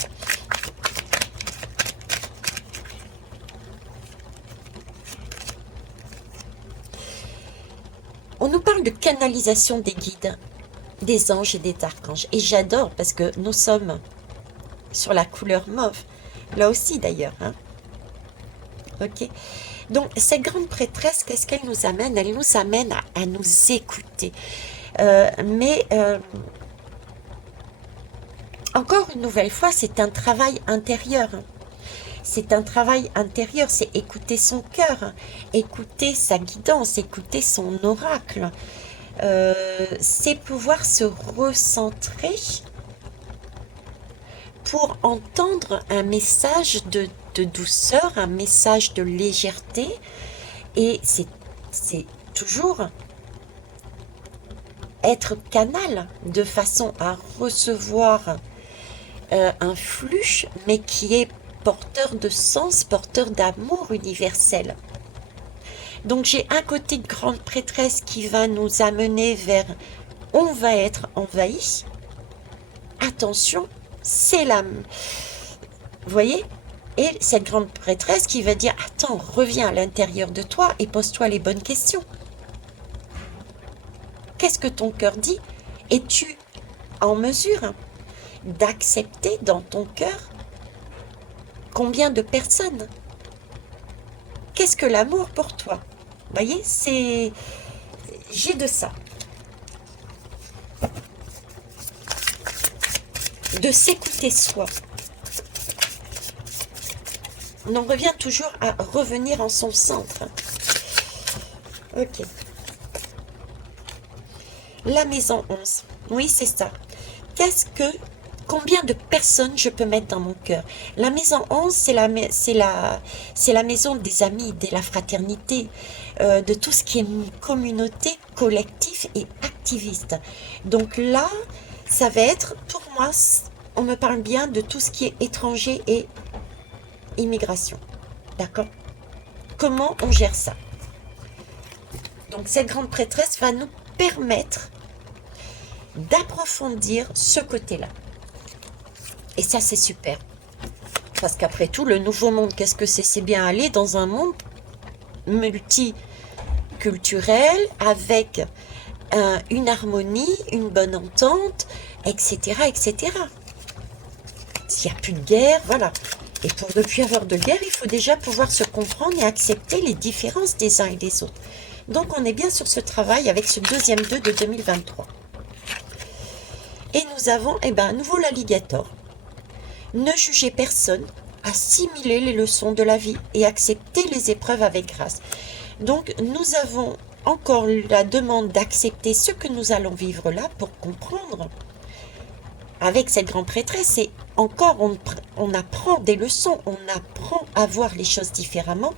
canalisation des guides, des anges et des archanges. Et j'adore parce que nous sommes sur la couleur mauve. Là aussi d'ailleurs, hein. Ok. Donc cette grande prêtresse, qu'est-ce qu'elle nous amène? Elle nous amène à nous écouter. Mais encore une nouvelle fois, c'est un travail intérieur, hein. C'est un travail intérieur, c'est écouter son cœur, hein. Écouter sa guidance, écouter son oracle. C'est pouvoir se recentrer pour entendre un message de douceur, un message de légèreté. Et c'est toujours être canal de façon à recevoir un flux, mais qui est porteur de sens, porteur d'amour universel. Donc j'ai un côté de grande prêtresse qui va nous amener vers on va être envahi. Attention, c'est la... Vous voyez? Et cette grande prêtresse qui va dire attends, reviens à l'intérieur de toi et pose-toi les bonnes questions. Qu'est-ce que ton cœur dit? Es-tu en mesure d'accepter dans ton cœur combien de personnes? Qu'est-ce que l'amour pour toi? Vous voyez, c'est... J'ai de ça. De s'écouter soi. On en revient toujours à revenir en son centre. Ok. La maison 11. Oui, c'est ça. Combien de personnes je peux mettre dans mon cœur? La maison 11, c'est la maison des amis, de la fraternité, de tout ce qui est communauté, collectif et activiste. Donc là, ça va être, pour moi, on me parle bien de tout ce qui est étranger et immigration. D'accord? Comment on gère ça? Donc cette grande prêtresse va nous permettre d'approfondir ce côté-là. Et ça, c'est super. Parce qu'après tout, le nouveau monde, qu'est-ce que c'est? C'est bien aller dans un monde multiculturel, avec une harmonie, une bonne entente, etc., etc. S'il n'y a plus de guerre, voilà. Et pour ne plus avoir de guerre, il faut déjà pouvoir se comprendre et accepter les différences des uns et des autres. Donc, on est bien sur ce travail avec ce deuxième 2 de 2023. Et nous avons, à nouveau l'alligator. Ne jugez personne, assimiler les leçons de la vie et accepter les épreuves avec grâce. Donc, nous avons encore la demande d'accepter ce que nous allons vivre là pour comprendre. Avec cette grande prêtresse, et encore, on apprend des leçons, on apprend à voir les choses différemment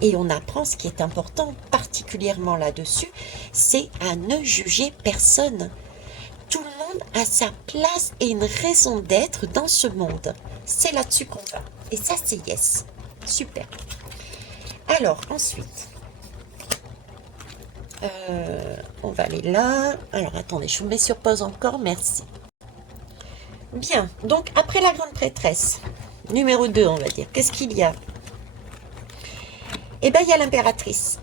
et on apprend ce qui est important, particulièrement là-dessus, c'est à ne juger personne. Tout le monde a sa place et une raison d'être dans ce monde. C'est là-dessus qu'on va. Et ça, c'est yes. Super. Alors, ensuite, on va aller là. Alors, attendez, je vous mets sur pause encore. Merci. Bien. Donc, après la grande prêtresse, numéro 2, on va dire. Qu'est-ce qu'il y a? Eh bien, il y a l'impératrice.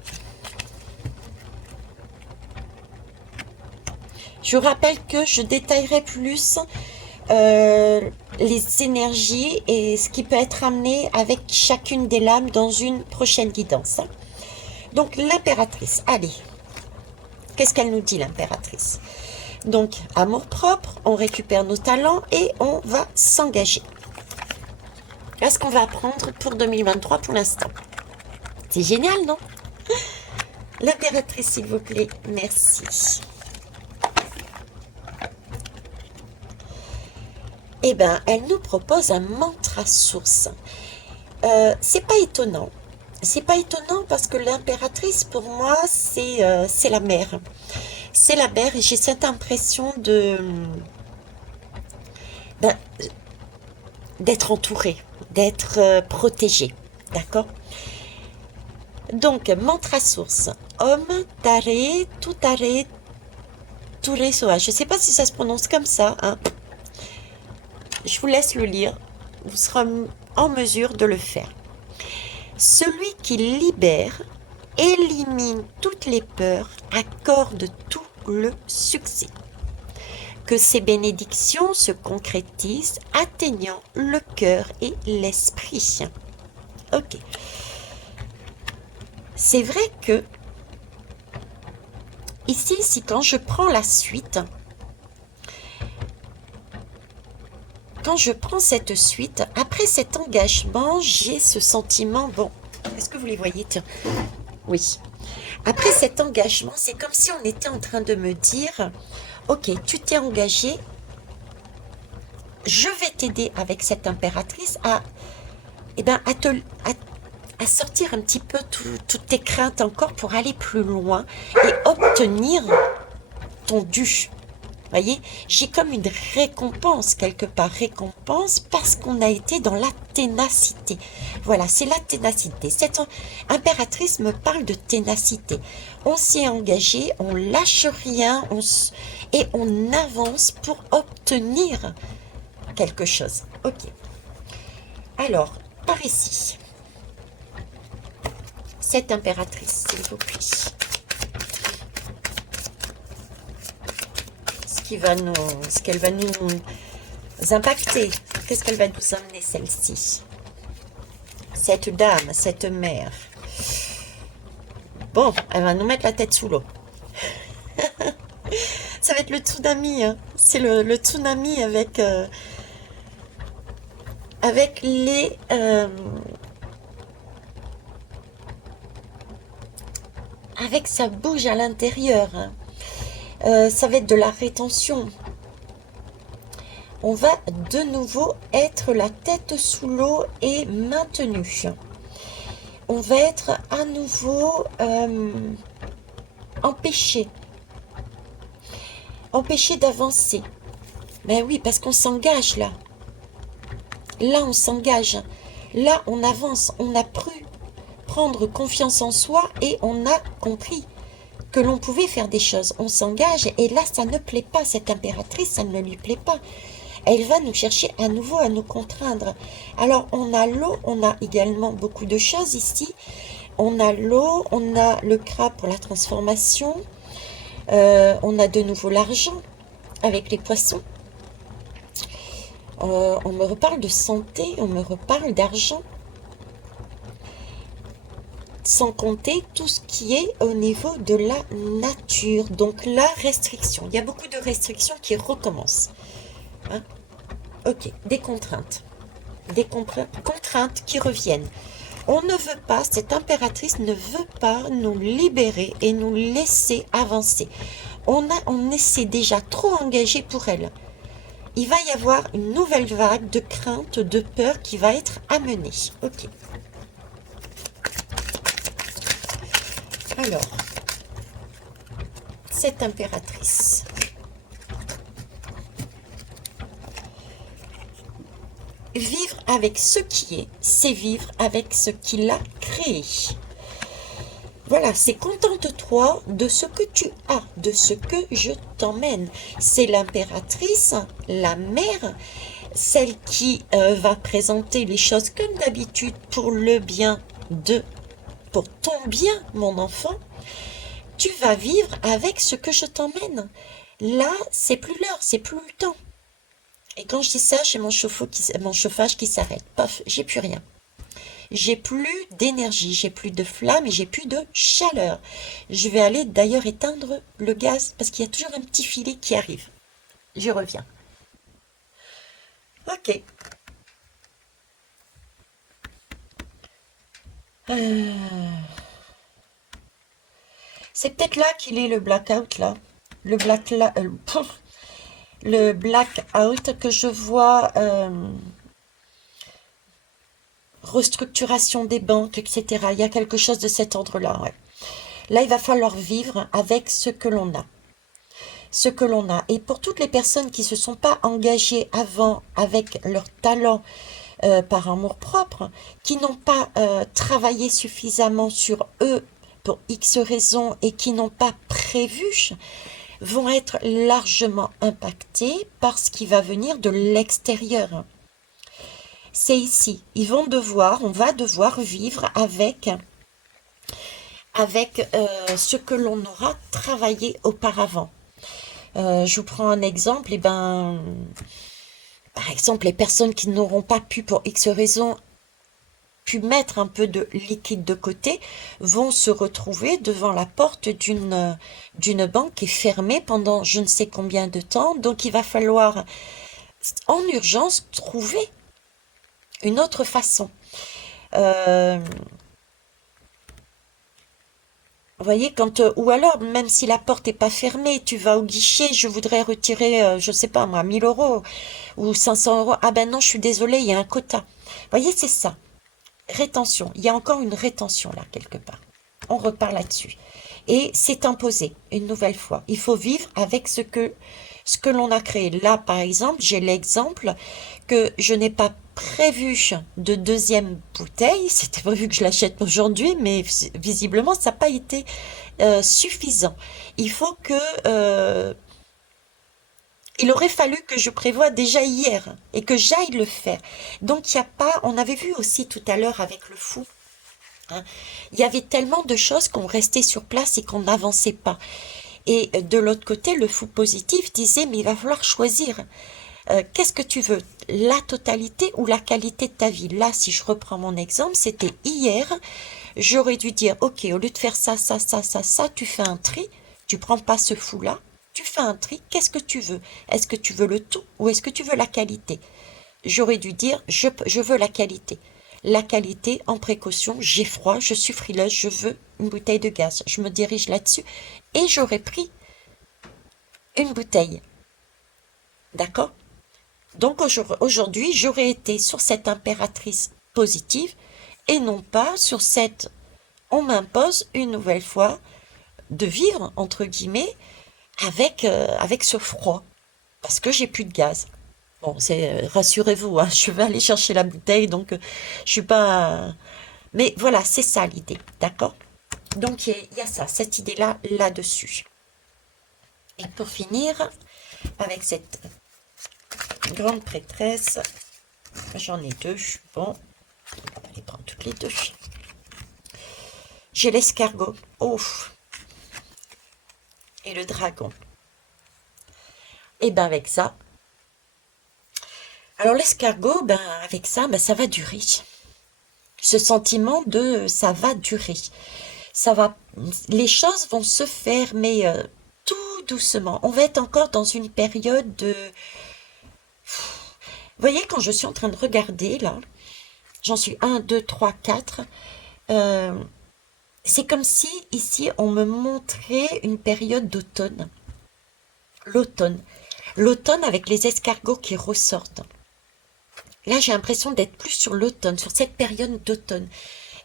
Je vous rappelle que je détaillerai plus les énergies et ce qui peut être amené avec chacune des lames dans une prochaine guidance. Donc, l'impératrice, allez, qu'est-ce qu'elle nous dit, l'impératrice? Donc, amour-propre, on récupère nos talents et on va s'engager. Qu'est-ce qu'on va apprendre pour 2023 pour l'instant? C'est génial, non? L'impératrice, s'il vous plaît, merci. Eh bien, elle nous propose un mantra source. C'est pas étonnant. C'est pas étonnant parce que l'impératrice, pour moi, c'est la mère. C'est la mère et j'ai cette impression d'être entourée, d'être protégée. D'accord? Donc, mantra source. Om Tare Tutare Ture Soa. Je ne sais pas si ça se prononce comme ça, hein. Je vous laisse le lire. Vous serez en mesure de le faire. Celui qui libère, élimine toutes les peurs, accorde tout le succès. Que ces bénédictions se concrétisent, atteignant le cœur et l'esprit. Ok. C'est vrai que ici, quand je prends la suite, quand je prends cette suite, après cet engagement, j'ai ce sentiment, bon, est-ce que vous les voyez? Tiens, oui. Après cet engagement, c'est comme si on était en train de me dire, ok, tu t'es engagé, je vais t'aider avec cette impératrice à, eh ben, à sortir un petit peu toutes tes craintes encore pour aller plus loin et obtenir ton dû. Voyez, j'ai comme une récompense quelque part, récompense parce qu'on a été dans la ténacité. Voilà, c'est la ténacité. Cette impératrice me parle de ténacité. On s'est engagé, on lâche rien, et on avance pour obtenir quelque chose. Ok. Alors, par ici, cette impératrice, s'il vous plaît. Ce qu'elle va nous impacter. Qu'est-ce qu'elle va nous amener, celle-ci? Cette dame, cette mère. Bon, elle va nous mettre la tête sous l'eau. Ça va être le tsunami. Hein. C'est le tsunami avec les... avec sa bouge à l'intérieur. Hein. Ça va être de la rétention. On va de nouveau être la tête sous l'eau et maintenu. On va être à nouveau empêché d'avancer. Ben oui, parce qu'on s'engage là. Là, on s'engage. Là, on avance. On a pu prendre confiance en soi et on a compris que l'on pouvait faire des choses. On s'engage et là, ça ne plaît pas. Cette impératrice, ça ne lui plaît pas. Elle va nous chercher à nouveau à nous contraindre. Alors, on a l'eau, on a également beaucoup de choses ici. On a l'eau, on a le crabe pour la transformation. On a de nouveau l'argent avec les poissons. On me reparle de santé, on me reparle d'argent. Sans compter tout ce qui est au niveau de la nature. Donc la restriction. Il y a beaucoup de restrictions qui recommencent. Hein? Ok, des contraintes. Des contraintes qui reviennent. On ne veut pas, cette impératrice ne veut pas nous libérer et nous laisser avancer. On essaie déjà trop engagé pour elle. Il va y avoir une nouvelle vague de crainte, de peur qui va être amenée. Ok. Alors, cette impératrice. Vivre avec ce qui est, c'est vivre avec ce qu'il a créé. Voilà, c'est contente-toi de ce que tu as, de ce que je t'emmène. C'est l'impératrice, la mère, celle qui va présenter les choses comme d'habitude pour le bien pour ton bien, mon enfant. Tu vas vivre avec ce que je t'emmène. Là, c'est plus l'heure, c'est plus le temps. Et quand je dis ça, j'ai mon chauffage qui s'arrête. Paf, j'ai plus rien. J'ai plus d'énergie, j'ai plus de flamme et j'ai plus de chaleur. Je vais aller d'ailleurs éteindre le gaz parce qu'il y a toujours un petit filet qui arrive. J'y reviens. Ok. C'est peut-être là qu'il est le blackout, là. Le blackout que je vois, restructuration des banques, etc. Il y a quelque chose de cet ordre-là, ouais. Là, il va falloir vivre avec ce que l'on a. Ce que l'on a. Et pour toutes les personnes qui ne se sont pas engagées avant avec leur talent par amour-propre, qui n'ont pas travaillé suffisamment sur eux pour X raisons et qui n'ont pas prévu, vont être largement impactés par ce qui va venir de l'extérieur. C'est ici. On va devoir vivre avec avec ce que l'on aura travaillé auparavant. Je vous prends un exemple, et ben, par exemple, les personnes qui n'auront pas pu, pour X raison, pu mettre un peu de liquide de côté, vont se retrouver devant la porte d'une banque qui est fermée pendant je ne sais combien de temps. Donc il va falloir en urgence trouver une autre façon. Euh, Vous voyez, ou alors, même si la porte est pas fermée, tu vas au guichet, je voudrais retirer, je sais pas moi, 1 000 € ou 500 €. Ah ben non, je suis désolée, il y a un quota. Vous voyez, c'est ça. Rétention. Il y a encore une rétention là, quelque part. On repart là-dessus. Et c'est imposé, une nouvelle fois. Il faut vivre avec ce que l'on a créé. Là, par exemple, j'ai l'exemple que je n'ai pas prévu de deuxième bouteille. C'était prévu que je l'achète aujourd'hui, mais visiblement, ça n'a pas été suffisant. Il faut que... il aurait fallu que je prévoie déjà hier et que j'aille le faire. Donc, il n'y a pas... On avait vu aussi tout à l'heure avec le fou, hein, il y avait tellement de choses qu'on restait sur place et qu'on n'avançait pas. Et de l'autre côté, le fou positif disait, mais il va falloir choisir. Qu'est-ce que tu veux? La totalité ou la qualité de ta vie? Là, si je reprends mon exemple, c'était hier. J'aurais dû dire, ok, au lieu de faire ça, ça, ça, ça, ça, tu fais un tri. Tu prends pas ce fou-là. Tu fais un tri. Qu'est-ce que tu veux? Est-ce que tu veux le tout ou est-ce que tu veux la qualité? J'aurais dû dire, je veux la qualité. La qualité en précaution, j'ai froid, je suis frileuse, je veux une bouteille de gaz. Je me dirige là-dessus et j'aurais pris une bouteille. D'accord? Donc aujourd'hui, j'aurais été sur cette impératrice positive et non pas sur cette on m'impose une nouvelle fois de vivre, entre guillemets, avec ce froid, parce que j'ai plus de gaz. Bon, rassurez-vous, hein, je vais aller chercher la bouteille, donc je suis pas... Mais voilà, c'est ça l'idée, d'accord? Donc il y a ça, cette idée-là, là-dessus. Et pour finir, avec cette grande prêtresse, j'en ai deux, bon, on va les prendre toutes les deux. J'ai l'escargot, oh, et le dragon. Et ben avec ça, alors l'escargot, ben avec ça, ben ça va durer. Ce sentiment de ça va durer. Ça va, les choses vont se faire, mais tout doucement. On va être encore dans une période de... Vous voyez, quand je suis en train de regarder, là, j'en suis un, 2, 3, 4. euh, c'est comme si, ici, on me montrait une période d'automne. L'automne. L'automne avec les escargots qui ressortent. Là, j'ai l'impression d'être plus sur l'automne, sur cette période d'automne.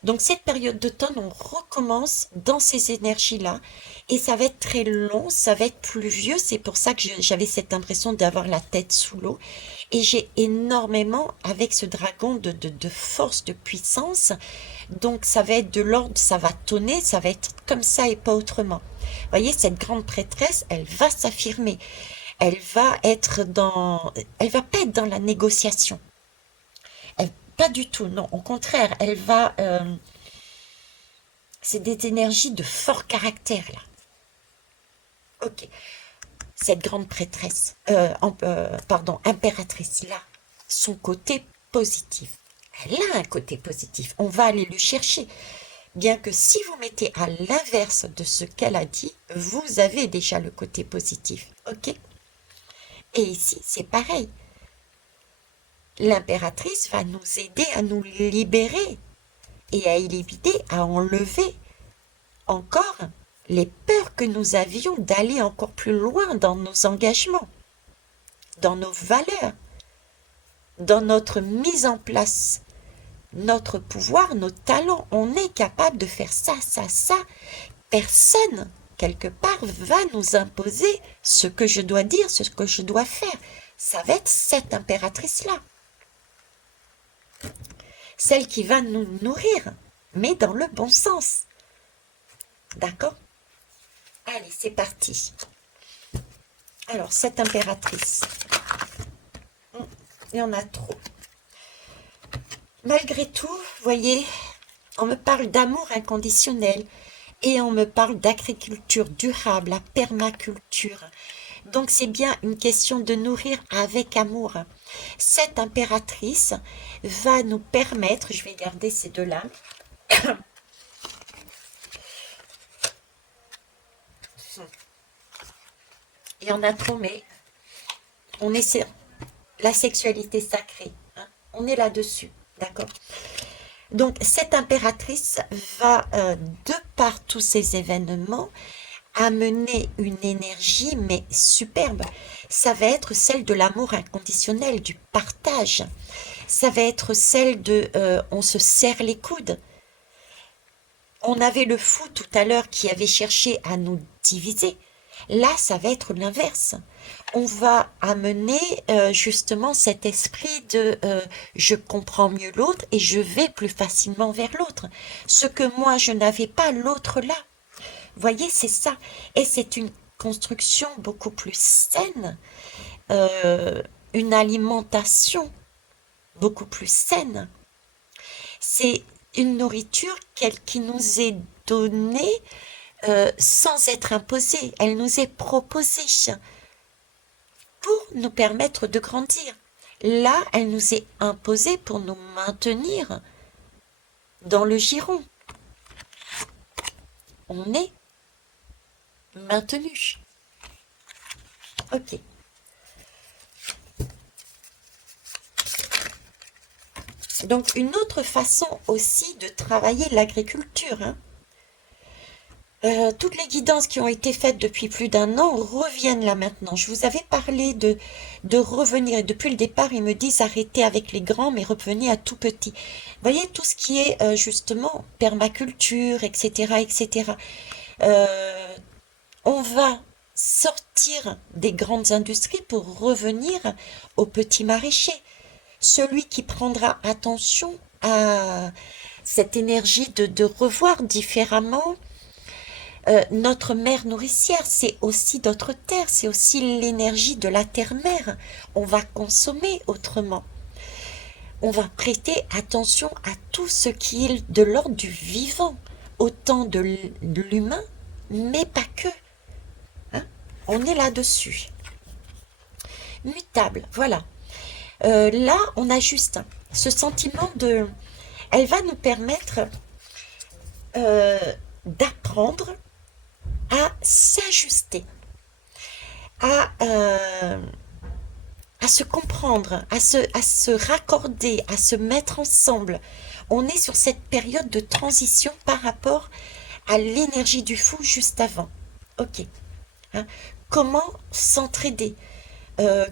Donc, cette période d'automne, on recommence dans ces énergies-là. Et ça va être très long, ça va être pluvieux. C'est pour ça que j'avais cette impression d'avoir la tête sous l'eau. Et j'ai énormément, avec ce dragon, de force, de puissance. Donc, ça va être de l'ordre, ça va tonner, ça va être comme ça et pas autrement. Vous voyez, cette grande prêtresse, elle va s'affirmer. Elle va être dans... Elle va pas être dans la négociation. Pas du tout, non. Au contraire, elle va... c'est des énergies de fort caractère, là. Ok. Cette grande prêtresse, pardon, impératrice, là, son côté positif. Elle a un côté positif. On va aller le chercher. Bien que si vous mettez à l'inverse de ce qu'elle a dit, vous avez déjà le côté positif. Ok? Et ici, c'est pareil. L'impératrice va nous aider à nous libérer et à éliminer, à enlever encore les peurs que nous avions d'aller encore plus loin dans nos engagements, dans nos valeurs, dans notre mise en place, notre pouvoir, nos talents. On est capable de faire ça, ça, ça. Personne, quelque part, va nous imposer ce que je dois dire, ce que je dois faire. Ça va être cette impératrice-là. Celle qui va nous nourrir, mais dans le bon sens. D'accord? Allez, c'est parti. Alors, cette impératrice, il y en a trop. Malgré tout, vous voyez, on me parle d'amour inconditionnel. Et on me parle d'agriculture durable, la permaculture. Donc c'est bien une question de nourrir avec amour. Cette impératrice va nous permettre, je vais garder ces deux-là, il y en a trop, mais on est sur la sexualité sacrée, hein. On est là-dessus, d'accord? Donc cette impératrice va, de par tous ces événements, amener une énergie, mais superbe. Ça va être celle de l'amour inconditionnel, du partage. Ça va être celle de on se serre les coudes. On avait le fou tout à l'heure qui avait cherché à nous diviser. Là, ça va être l'inverse. On va amener justement cet esprit de je comprends mieux l'autre et je vais plus facilement vers l'autre. Ce que moi je n'avais pas, l'autre là. Vous voyez, c'est ça. Et c'est une construction beaucoup plus saine, euh, une alimentation beaucoup plus saine. C'est une nourriture qui nous est donnée sans être imposée. Elle nous est proposée pour nous permettre de grandir. Là, elle nous est imposée pour nous maintenir dans le giron. On est maintenu. Ok. Donc, une autre façon aussi de travailler l'agriculture, hein. Toutes les guidances qui ont été faites depuis plus d'un an reviennent là maintenant. Je vous avais parlé de revenir, et depuis le départ, ils me disent arrêtez avec les grands, mais revenez à tout petit. Vous voyez, tout ce qui est justement permaculture, etc., etc. Euh, on va sortir des grandes industries pour revenir aux petits maraîchers. Celui qui prendra attention à cette énergie de revoir différemment notre mère nourricière, c'est aussi notre terre, c'est aussi l'énergie de la terre-mère. On va consommer autrement. On va prêter attention à tout ce qui est de l'ordre du vivant, autant de l'humain, mais pas que, hein. On est là-dessus. Mutable, voilà. Là, on a juste ce sentiment de... Elle va nous permettre euh, d'apprendre à s'ajuster, à, euh, à se comprendre, à se raccorder, à se mettre ensemble. On est sur cette période de transition par rapport à l'énergie du fou juste avant. Ok. Hein. Comment s'entraider,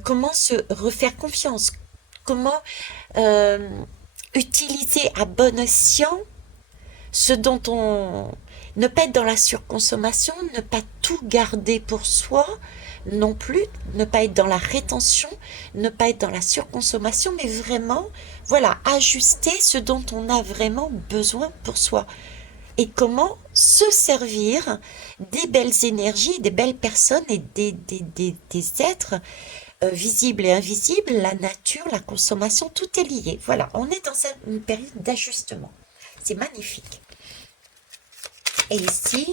comment se refaire confiance, comment euh, utiliser à bon escient ce dont on... Ne pas être dans la surconsommation, ne pas tout garder pour soi non plus, ne pas être dans la rétention, ne pas être dans la surconsommation, mais vraiment, voilà, ajuster ce dont on a vraiment besoin pour soi. Et comment se servir des belles énergies, des belles personnes et des êtres visibles et invisibles, la nature, la consommation, tout est lié. Voilà, on est dans une période d'ajustement. C'est magnifique. Et ici,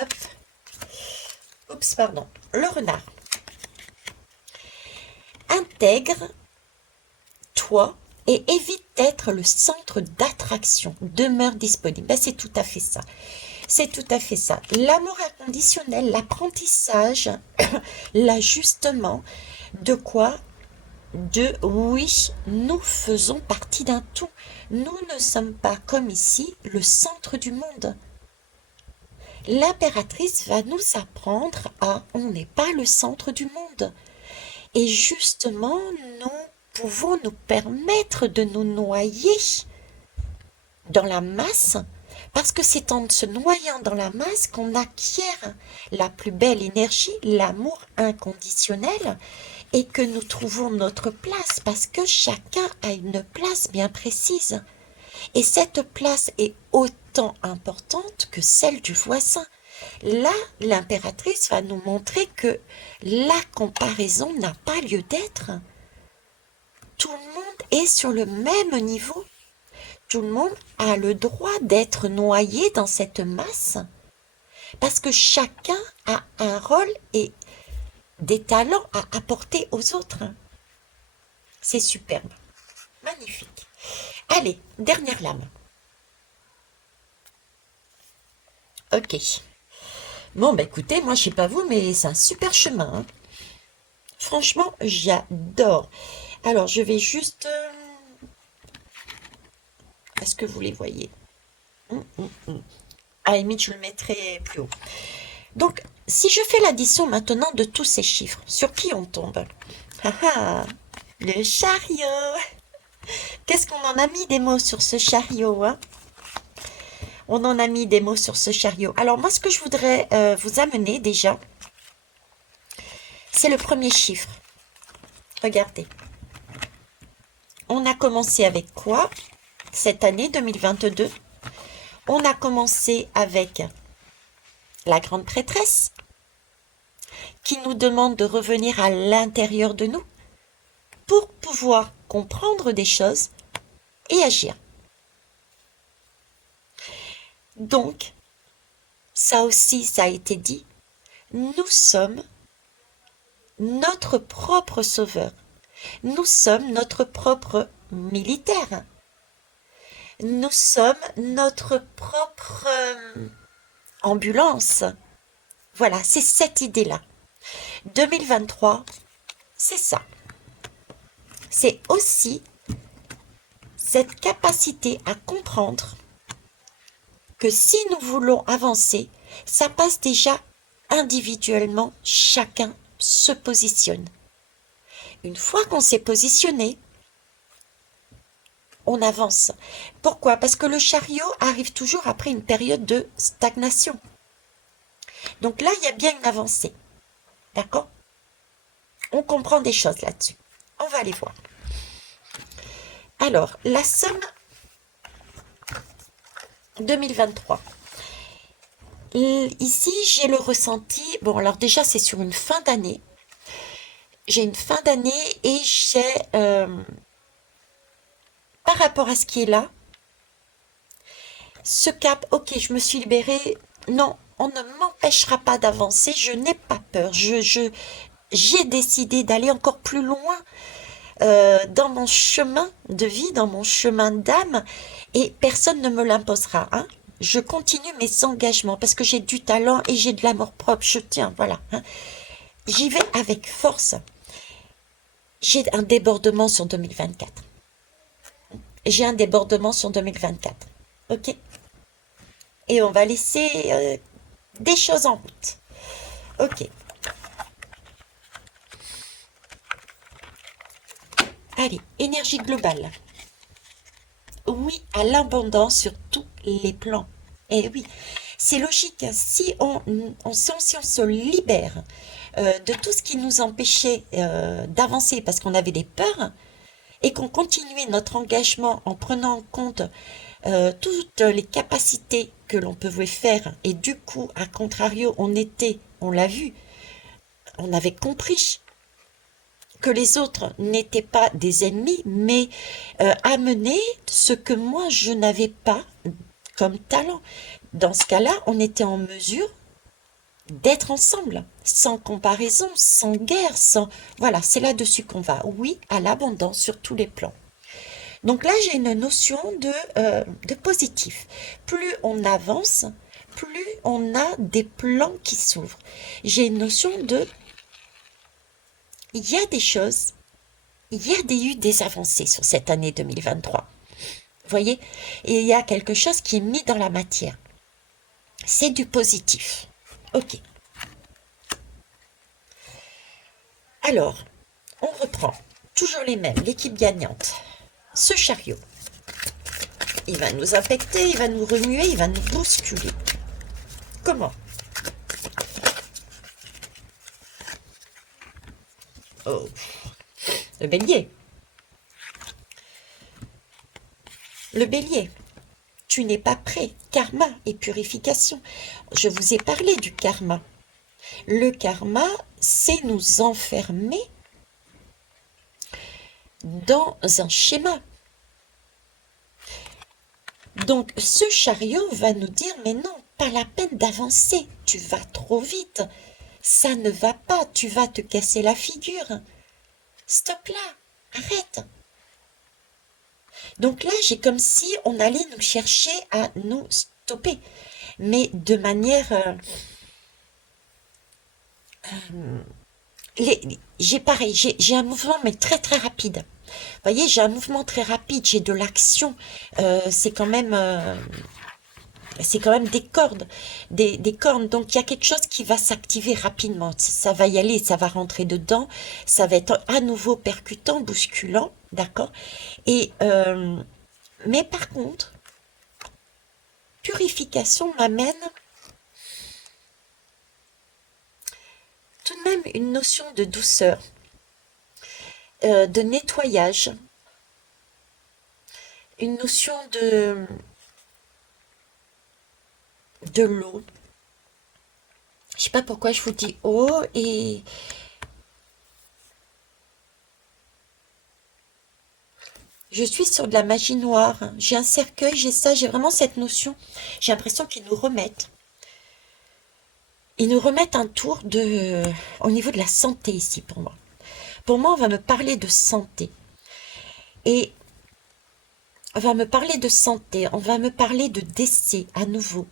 hop, oups, pardon, le renard. Intègre-toi et évite d'être le centre d'attraction. Demeure disponible. Ben, c'est tout à fait ça. C'est tout à fait ça. L'amour inconditionnel, l'apprentissage, l'ajustement, de quoi? De oui, nous faisons partie d'un tout. Nous ne sommes pas comme ici le centre du monde. L'impératrice va nous apprendre à on n'est pas le centre du monde. Et justement, nous pouvons nous permettre de nous noyer dans la masse, parce que c'est en se noyant dans la masse qu'on acquiert la plus belle énergie, l'amour inconditionnel, et que nous trouvons notre place, parce que chacun a une place bien précise. Et cette place est autant importante que celle du voisin. Là, l'impératrice va nous montrer que la comparaison n'a pas lieu d'être. Tout le monde est sur le même niveau. Tout le monde a le droit d'être noyé dans cette masse parce que chacun a un rôle et des talents à apporter aux autres. C'est superbe. Magnifique. Allez, dernière lame. Ok. Bon, bah écoutez, moi je sais pas vous, mais c'est un super chemin, hein. Franchement, j'adore. Alors, je vais juste... Est-ce que vous les voyez? À la limite, je le mettrai plus haut. Donc, si je fais l'addition maintenant de tous ces chiffres, sur qui on tombe? Ah ah, le chariot. Qu'est-ce qu'on en a mis des mots sur ce chariot, hein? On en a mis des mots sur ce chariot. Alors moi, ce que je voudrais vous amener déjà, c'est le premier chiffre. Regardez. On a commencé avec quoi cette année 2022? On a commencé avec la grande prêtresse qui nous demande de revenir à l'intérieur de nous pour pouvoir comprendre des choses et agir. Donc, ça aussi, ça a été dit, nous sommes notre propre sauveur. Nous sommes notre propre militaire. Nous sommes notre propre ambulance. Voilà, c'est cette idée-là. 2023, c'est ça. C'est aussi cette capacité à comprendre que si nous voulons avancer, ça passe déjà individuellement, chacun se positionne. Une fois qu'on s'est positionné, on avance. Pourquoi? Parce que le chariot arrive toujours après une période de stagnation. Donc là, il y a bien une avancée. D'accord? On comprend des choses là-dessus. On va aller voir. Alors, la somme 2023. Ici, j'ai le ressenti. Bon, alors déjà, c'est sur une fin d'année. J'ai une fin d'année et j'ai, par rapport à ce qui est là, ce cap, ok, je me suis libérée. Non, on ne m'empêchera pas d'avancer. Je n'ai pas peur. J'ai décidé d'aller encore plus loin dans mon chemin de vie, dans mon chemin d'âme, et personne ne me l'imposera, hein. Je continue mes engagements parce que j'ai du talent et j'ai de l'amour propre. Je tiens, voilà, hein. J'y vais avec force. J'ai un débordement sur 2024. J'ai un débordement sur 2024. Ok? Et on va laisser des choses en route. Ok. Allez, énergie globale. Oui à l'abondance sur tous les plans. Et oui, c'est logique. Si on se libère de tout ce qui nous empêchait d'avancer parce qu'on avait des peurs et qu'on continuait notre engagement en prenant en compte toutes les capacités que l'on pouvait faire et du coup, à contrario, on l'a vu, on avait compris que les autres n'étaient pas des ennemis, mais amenaient ce que moi je n'avais pas comme talent. Dans ce cas-là, on était en mesure d'être ensemble, sans comparaison, sans guerre, sans... Voilà, c'est là-dessus qu'on va. Oui, à l'abondance sur tous les plans. Donc là, j'ai une notion de positif. Plus on avance, plus on a des plans qui s'ouvrent. J'ai une notion de... Il y a des choses, il y a eu des avancées sur cette année 2023. Vous voyez? Et il y a quelque chose qui est mis dans la matière. C'est du positif. Ok. Alors, on reprend. Toujours les mêmes, l'équipe gagnante. Ce chariot, il va nous affecter, il va nous remuer, il va nous bousculer. Comment? Oh, le bélier. Le bélier, tu n'es pas prêt. Karma et purification. Je vous ai parlé du karma. Le karma, c'est nous enfermer dans un schéma. Donc, ce chariot va nous dire, mais non, pas la peine d'avancer, tu vas trop vite, ça ne va pas, tu vas te casser la figure. Stop là, arrête. Donc là, j'ai comme si on allait nous chercher à nous stopper, mais de manière... j'ai pareil, j'ai un mouvement, mais très très rapide. Vous voyez, j'ai un mouvement très rapide, j'ai de l'action. C'est quand même... c'est quand même des cordes, des cornes. Donc, il y a quelque chose qui va s'activer rapidement. Ça va y aller, ça va rentrer dedans. Ça va être à nouveau percutant, bousculant, d'accord? Et, mais par contre, purification m'amène tout de même une notion de douceur, de nettoyage, une notion de l'eau. Je sais pas pourquoi je vous dis eau et je suis sur de la magie noire. J'ai un cercueil, j'ai ça, j'ai vraiment cette notion. J'ai l'impression qu'ils nous remettent. Ils nous remettent un tour au niveau de la santé ici pour moi. Pour moi, on va me parler de santé. Et on va me parler de santé, on va me parler de décès à nouveau.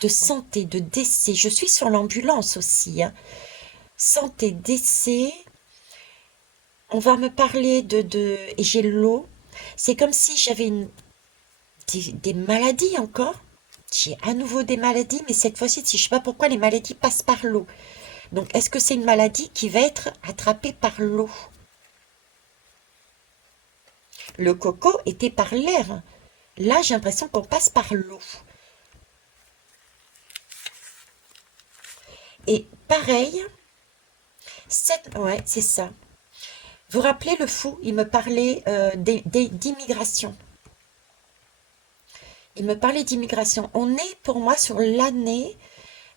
De santé, de décès. Je suis sur l'ambulance aussi, hein. Santé, décès. On va me parler et j'ai l'eau. C'est comme si j'avais des maladies encore. J'ai à nouveau des maladies, mais cette fois-ci, je ne sais pas pourquoi les maladies passent par l'eau. Donc, est-ce que c'est une maladie qui va être attrapée par l'eau? Le coco était par l'air. Là, j'ai l'impression qu'on passe par l'eau. Et pareil, ouais, c'est ça. Vous rappelez le fou, il me parlait d'immigration. Il me parlait d'immigration. On est pour moi sur l'année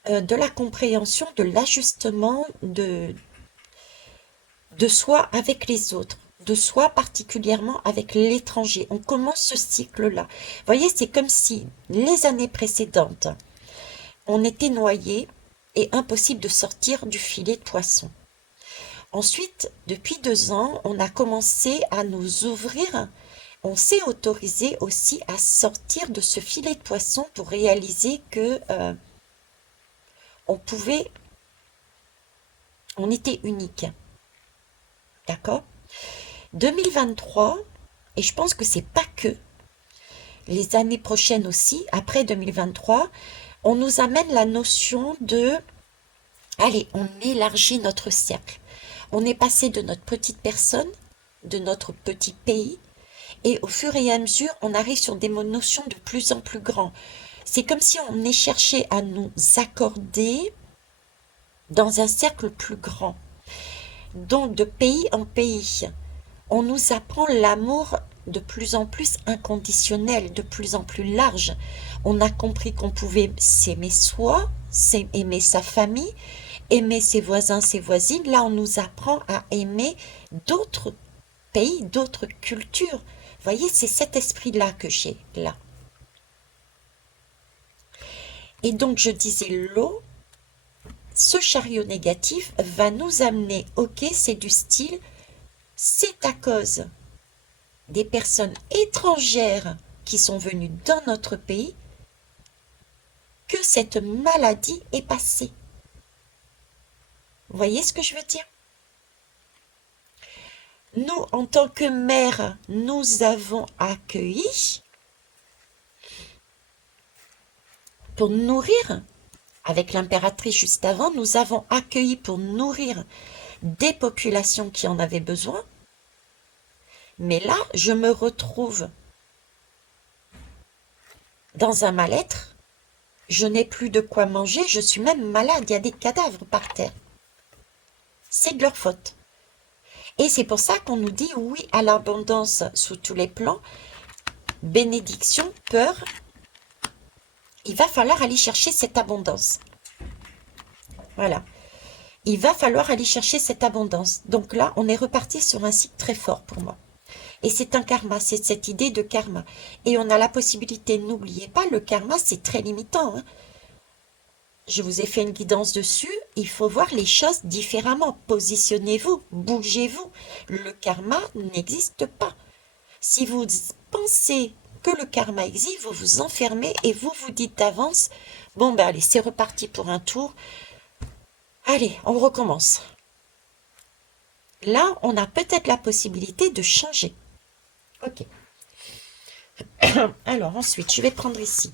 de la compréhension, de l'ajustement de soi avec les autres, de soi particulièrement avec l'étranger. On commence ce cycle-là. Vous voyez, c'est comme si les années précédentes, on était noyé et impossible de sortir du filet de poisson. Ensuite, depuis 2 ans, on a commencé à nous ouvrir. On s'est autorisé aussi à sortir de ce filet de poisson pour réaliser que on pouvait, on était unique. D'accord? 2023, et je pense que c'est pas que les années prochaines aussi, après 2023, on nous amène la notion de, allez, on élargit notre cercle. On est passé de notre petite personne, de notre petit pays, et au fur et à mesure, on arrive sur des notions de plus en plus grands. C'est comme si on est cherché à nous accorder dans un cercle plus grand. Donc, de pays en pays, on nous apprend l'amour de plus en plus inconditionnel, de plus en plus large. On a compris qu'on pouvait s'aimer soi, aimer sa famille, aimer ses voisins, ses voisines. Là, on nous apprend à aimer d'autres pays, d'autres cultures. Vous voyez, c'est cet esprit-là que j'ai là. Et donc, je disais, l'eau, ce chariot négatif va nous amener, ok, c'est du style, c'est à cause des personnes étrangères qui sont venues dans notre pays que cette maladie est passée. Vous voyez ce que je veux dire? Nous, en tant que mère, nous avons accueilli pour nourrir, avec l'impératrice juste avant, nous avons accueilli pour nourrir des populations qui en avaient besoin. Mais là, je me retrouve dans un mal-être. Je n'ai plus de quoi manger, je suis même malade, il y a des cadavres par terre. C'est de leur faute. Et c'est pour ça qu'on nous dit oui à l'abondance sous tous les plans, bénédiction, peur. Il va falloir aller chercher cette abondance. Voilà. Il va falloir aller chercher cette abondance. Donc là, on est reparti sur un cycle très fort pour moi. Et c'est un karma, c'est cette idée de karma. Et on a la possibilité, n'oubliez pas, le karma, c'est très limitant, hein. Je vous ai fait une guidance dessus, il faut voir les choses différemment. Positionnez-vous, bougez-vous. Le karma n'existe pas. Si vous pensez que le karma existe, vous vous enfermez et vous vous dites d'avance, bon ben allez, c'est reparti pour un tour. Allez, on recommence. Là, on a peut-être la possibilité de changer. Ok. Alors ensuite, je vais prendre ici.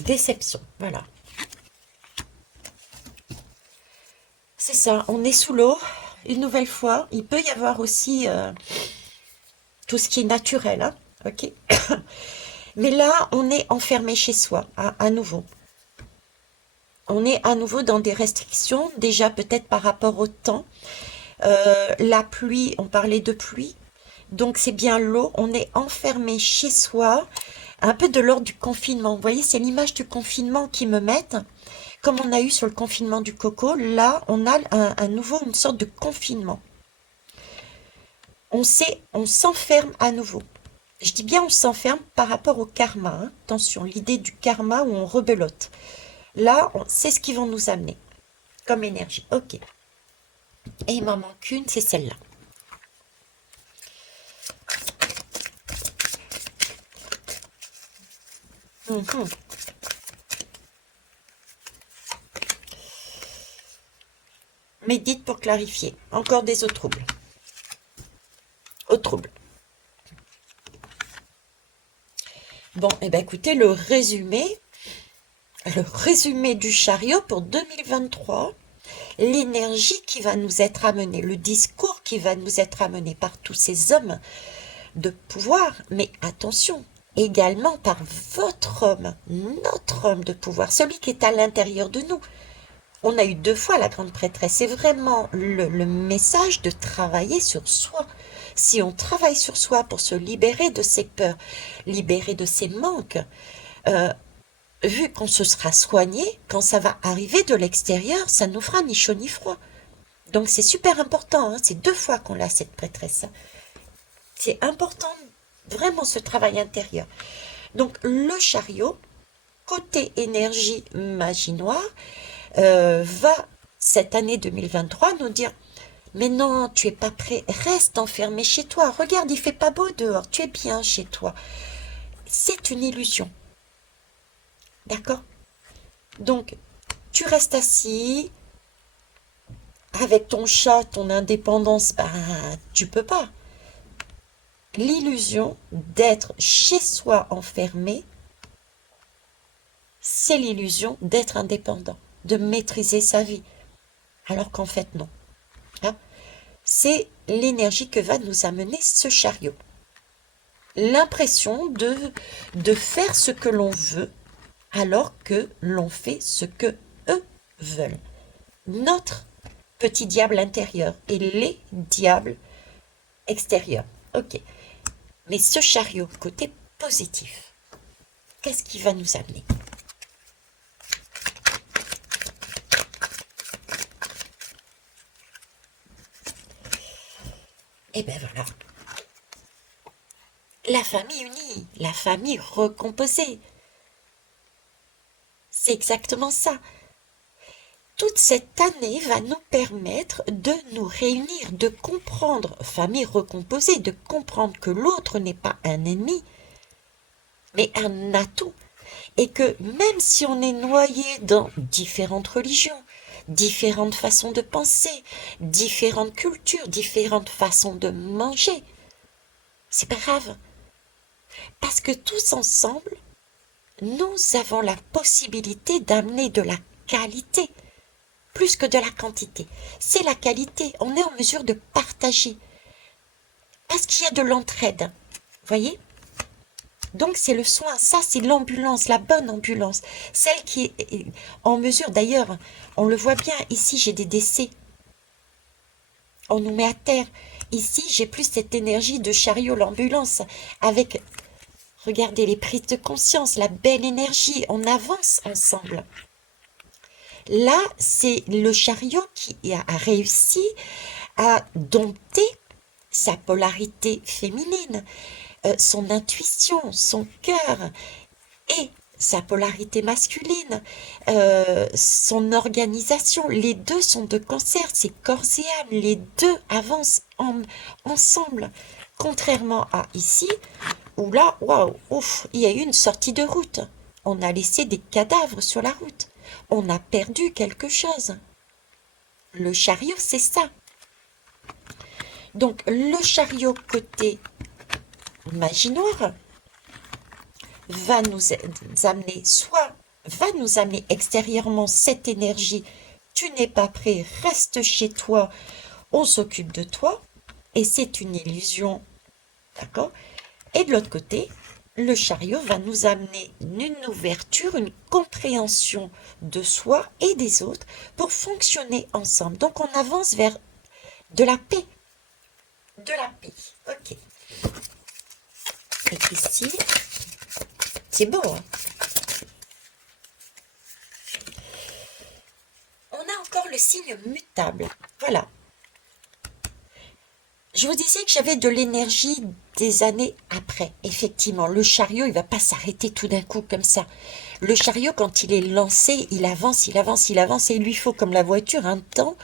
Déception, voilà. C'est ça, on est sous l'eau, une nouvelle fois. Il peut y avoir aussi tout ce qui est naturel, hein, ok. Mais là, on est enfermé chez soi, à nouveau. On est à nouveau dans des restrictions, déjà peut-être par rapport au temps. La pluie, on parlait de pluie, donc c'est bien l'eau. On est enfermé chez soi, un peu de l'ordre du confinement. Vous voyez, c'est l'image du confinement qui me met. Comme on a eu sur le confinement du coco, là, on a un nouveau, une sorte de confinement. On s'enferme à nouveau. Je dis bien on s'enferme par rapport au karma, hein. Attention, l'idée du karma où on rebelote. Là, c'est ce qu'ils vont nous amener comme énergie. Ok. Et il m'en manque une, c'est celle-là. Mhm. Médite pour clarifier. Encore des eaux troubles. Eaux troubles. Bon, et ben écoutez, le résumé du chariot pour 2023, l'énergie qui va nous être amenée, le discours qui va nous être amené par tous ces hommes de pouvoir, mais attention, également par votre homme, notre homme de pouvoir, celui qui est à l'intérieur de nous. On a eu 2 fois la grande prêtresse. C'est vraiment le message de travailler sur soi. Si on travaille sur soi pour se libérer de ses peurs, libérer de ses manques, euh, vu qu'on se sera soigné, quand ça va arriver de l'extérieur, ça nous fera ni chaud ni froid. Donc c'est super important, hein. C'est 2 fois qu'on l'a cette prêtresse. C'est important, vraiment ce travail intérieur. Donc le chariot, côté énergie magie noire, va cette année 2023 nous dire mais non, tu es pas prêt, reste enfermé chez toi. Regarde, il fait pas beau dehors, tu es bien chez toi. C'est une illusion. D'accord? Donc, tu restes assis avec ton chat, ton indépendance, ben, tu peux pas. L'illusion d'être chez soi enfermé, c'est l'illusion d'être indépendant, de maîtriser sa vie. Alors qu'en fait, non. Hein. C'est l'énergie que va nous amener ce chariot. L'impression de faire ce que l'on veut alors que l'on fait ce que eux veulent. Notre petit diable intérieur et les diables extérieurs. Ok. Mais ce chariot, côté positif, qu'est-ce qui va nous amener? Eh bien voilà. La famille unie, la famille recomposée. C'est exactement ça. Toute cette année va nous permettre de nous réunir, de comprendre, famille recomposée, de comprendre que l'autre n'est pas un ennemi, mais un atout. Et que même si on est noyé dans différentes religions, différentes façons de penser, différentes cultures, différentes façons de manger, c'est pas grave. Parce que tous ensemble, nous avons la possibilité d'amener de la qualité, plus que de la quantité. C'est la qualité, on est en mesure de partager. Parce qu'il y a de l'entraide, vous voyez? Donc c'est le soin, ça c'est l'ambulance, la bonne ambulance, celle qui est en mesure, d'ailleurs, on le voit bien, ici j'ai des décès, on nous met à terre, ici j'ai plus cette énergie de chariot, l'ambulance, avec, Regardez les prises de conscience, la belle énergie, on avance ensemble. Là, c'est le chariot qui a réussi à dompter sa polarité féminine, son intuition, son cœur et sa polarité masculine, son organisation. Les deux sont de cancer, c'est corps et âme. Les deux avancent ensemble. Contrairement à ici, où là, waouh, ouf, il y a eu une sortie de route. On a laissé des cadavres sur la route. On a perdu quelque chose. Le chariot, c'est ça. Donc, le chariot côté magie noire va nous amener, soit va nous amener extérieurement cette énergie, tu n'es pas prêt, reste chez toi, on s'occupe de toi, et c'est une illusion, d'accord? Et de l'autre côté, le chariot va nous amener une ouverture, une compréhension de soi et des autres pour fonctionner ensemble. Donc on avance vers de la paix. De la paix, ok. Et ici, c'est beau, hein? On a encore le signe mutable. Voilà. Je vous disais que j'avais de l'énergie des années après. Effectivement, le chariot, il va pas s'arrêter tout d'un coup comme ça. Le chariot, quand il est lancé, il avance, il avance, il avance, et il lui faut, comme la voiture, un temps,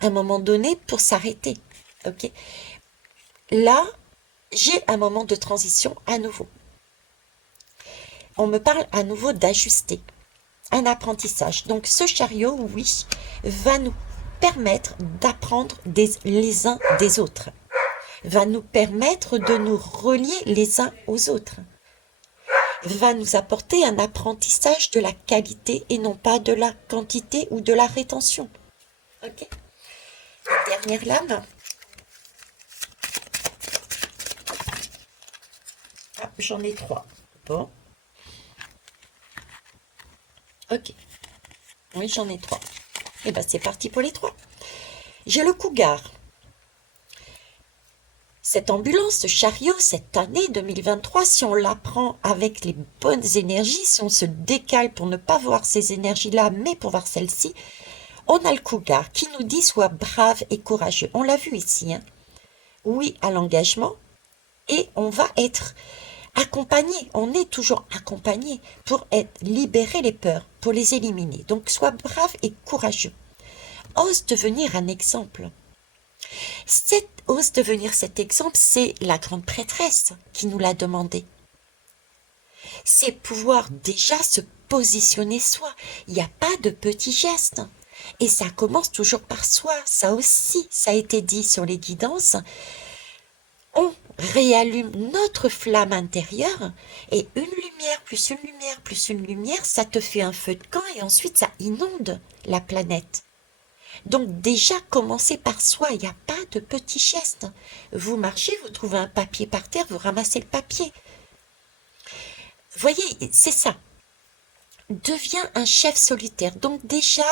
à un moment donné, pour s'arrêter. Ok. Là, j'ai un moment de transition à nouveau. On me parle à nouveau d'ajuster. Un apprentissage. Donc ce chariot, oui, va nous permettre d'apprendre les uns des autres. Va nous permettre de nous relier les uns aux autres. Va nous apporter un apprentissage de la qualité et non pas de la quantité ou de la rétention. Ok. La dernière lame. Ah, j'en ai 3. Bon. Ok. Oui, j'en ai 3. Et bien, c'est parti pour les 3. J'ai le cougar. Cette ambulance, ce chariot, cette année 2023, si on la prend avec les bonnes énergies, si on se décale pour ne pas voir ces énergies-là, mais pour voir celles-ci, on a le cougar qui nous dit sois brave et courageux. On l'a vu ici, hein. Oui à l'engagement, et on va être accompagné, on est toujours accompagné pour libérer les peurs, pour les éliminer. Donc sois brave et courageux. Ose devenir un exemple. Ose devenir cet exemple, c'est la grande prêtresse qui nous l'a demandé. C'est pouvoir déjà se positionner soi. Il n'y a pas de petits gestes. Et ça commence toujours par soi. Ça aussi, ça a été dit sur les guidances. On réallume notre flamme intérieure et une lumière, plus une lumière, plus une lumière, ça te fait un feu de camp et ensuite ça inonde la planète. Donc déjà, commencez par soi, il n'y a pas de petits gestes. Vous marchez, vous trouvez un papier par terre, vous ramassez le papier. Voyez, c'est ça. Deviens un chef solitaire. Donc déjà,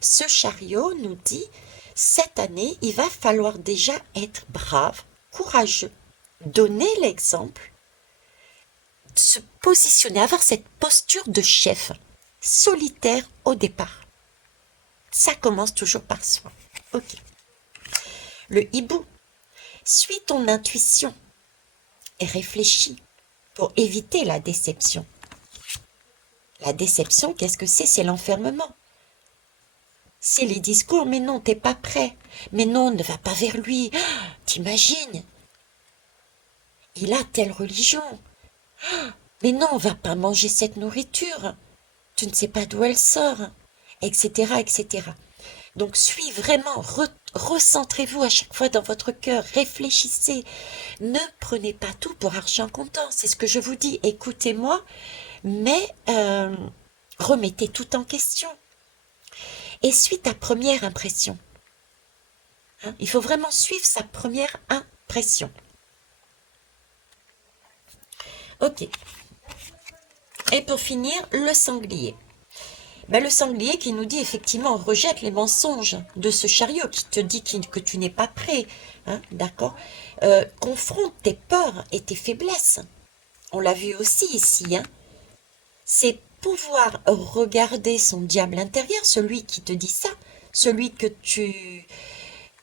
ce chariot nous dit, cette année, il va falloir déjà être brave, courageux, donner l'exemple, se positionner, avoir cette posture de chef, solitaire au départ. Ça commence toujours par soi. Ok. Le hibou. Suis ton intuition et réfléchis pour éviter la déception. La déception, qu'est-ce que c'est? C'est l'enfermement. C'est les discours, mais non, t'es pas prêt. Mais non, ne va pas vers lui. Ah, t'imagines? Il a telle religion. Ah, mais non, va pas manger cette nourriture. Tu ne sais pas d'où elle sort, etc., etc. Donc, suis vraiment, recentrez-vous à chaque fois dans votre cœur, réfléchissez. Ne prenez pas tout pour argent comptant, c'est ce que je vous dis. Écoutez-moi, mais remettez tout en question. Et suis ta première impression. Hein, il faut vraiment suivre sa première impression. Ok. Et pour finir, le sanglier. Ben, le sanglier qui nous dit effectivement, rejette les mensonges de ce chariot qui te dit que tu n'es pas prêt. Hein, d'accord. Confronte tes peurs et tes faiblesses. On l'a vu aussi ici, hein. C'est pouvoir regarder son diable intérieur, celui qui te dit ça, celui que tu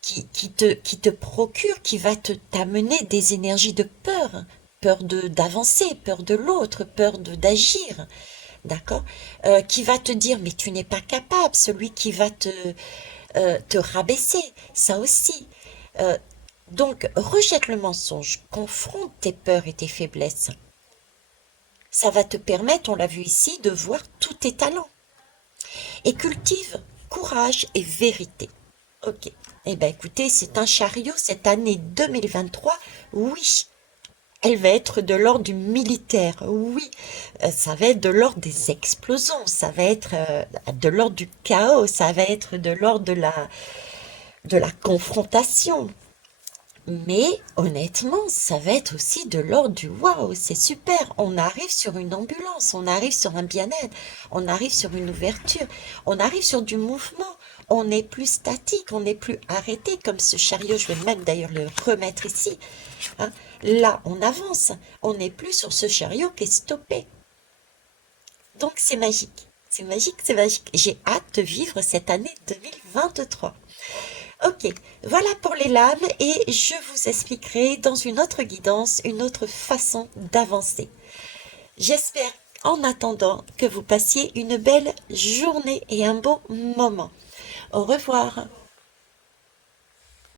qui te procure, qui va te t'amener des énergies de peur, peur de d'avancer, peur de l'autre, peur de d'agir, d'accord? Qui va te dire mais tu n'es pas capable, celui qui va te rabaisser, ça aussi. Euh, donc rejette le mensonge, confronte tes peurs et tes faiblesses. Ça va te permettre, on l'a vu ici, de voir tous tes talents. Et cultive courage et vérité. Ok. Eh bien, écoutez, c'est un chariot cette année 2023. Oui, elle va être de l'ordre du militaire. Oui, ça va être de l'ordre des explosions. Ça va être de l'ordre du chaos. Ça va être de l'ordre de la confrontation. Mais honnêtement, ça va être aussi de l'ordre du waouh, c'est super. On arrive sur une ambulance, on arrive sur un bien-être, on arrive sur une ouverture, on arrive sur du mouvement. On n'est plus statique, on n'est plus arrêté comme ce chariot. Je vais même d'ailleurs le remettre ici, hein. Là, on avance. On n'est plus sur ce chariot qui est stoppé. Donc c'est magique. C'est magique, c'est magique. J'ai hâte de vivre cette année 2023. Ok, voilà pour les lames et je vous expliquerai dans une autre guidance, une autre façon d'avancer. J'espère en attendant que vous passiez une belle journée et un bon moment. Au revoir.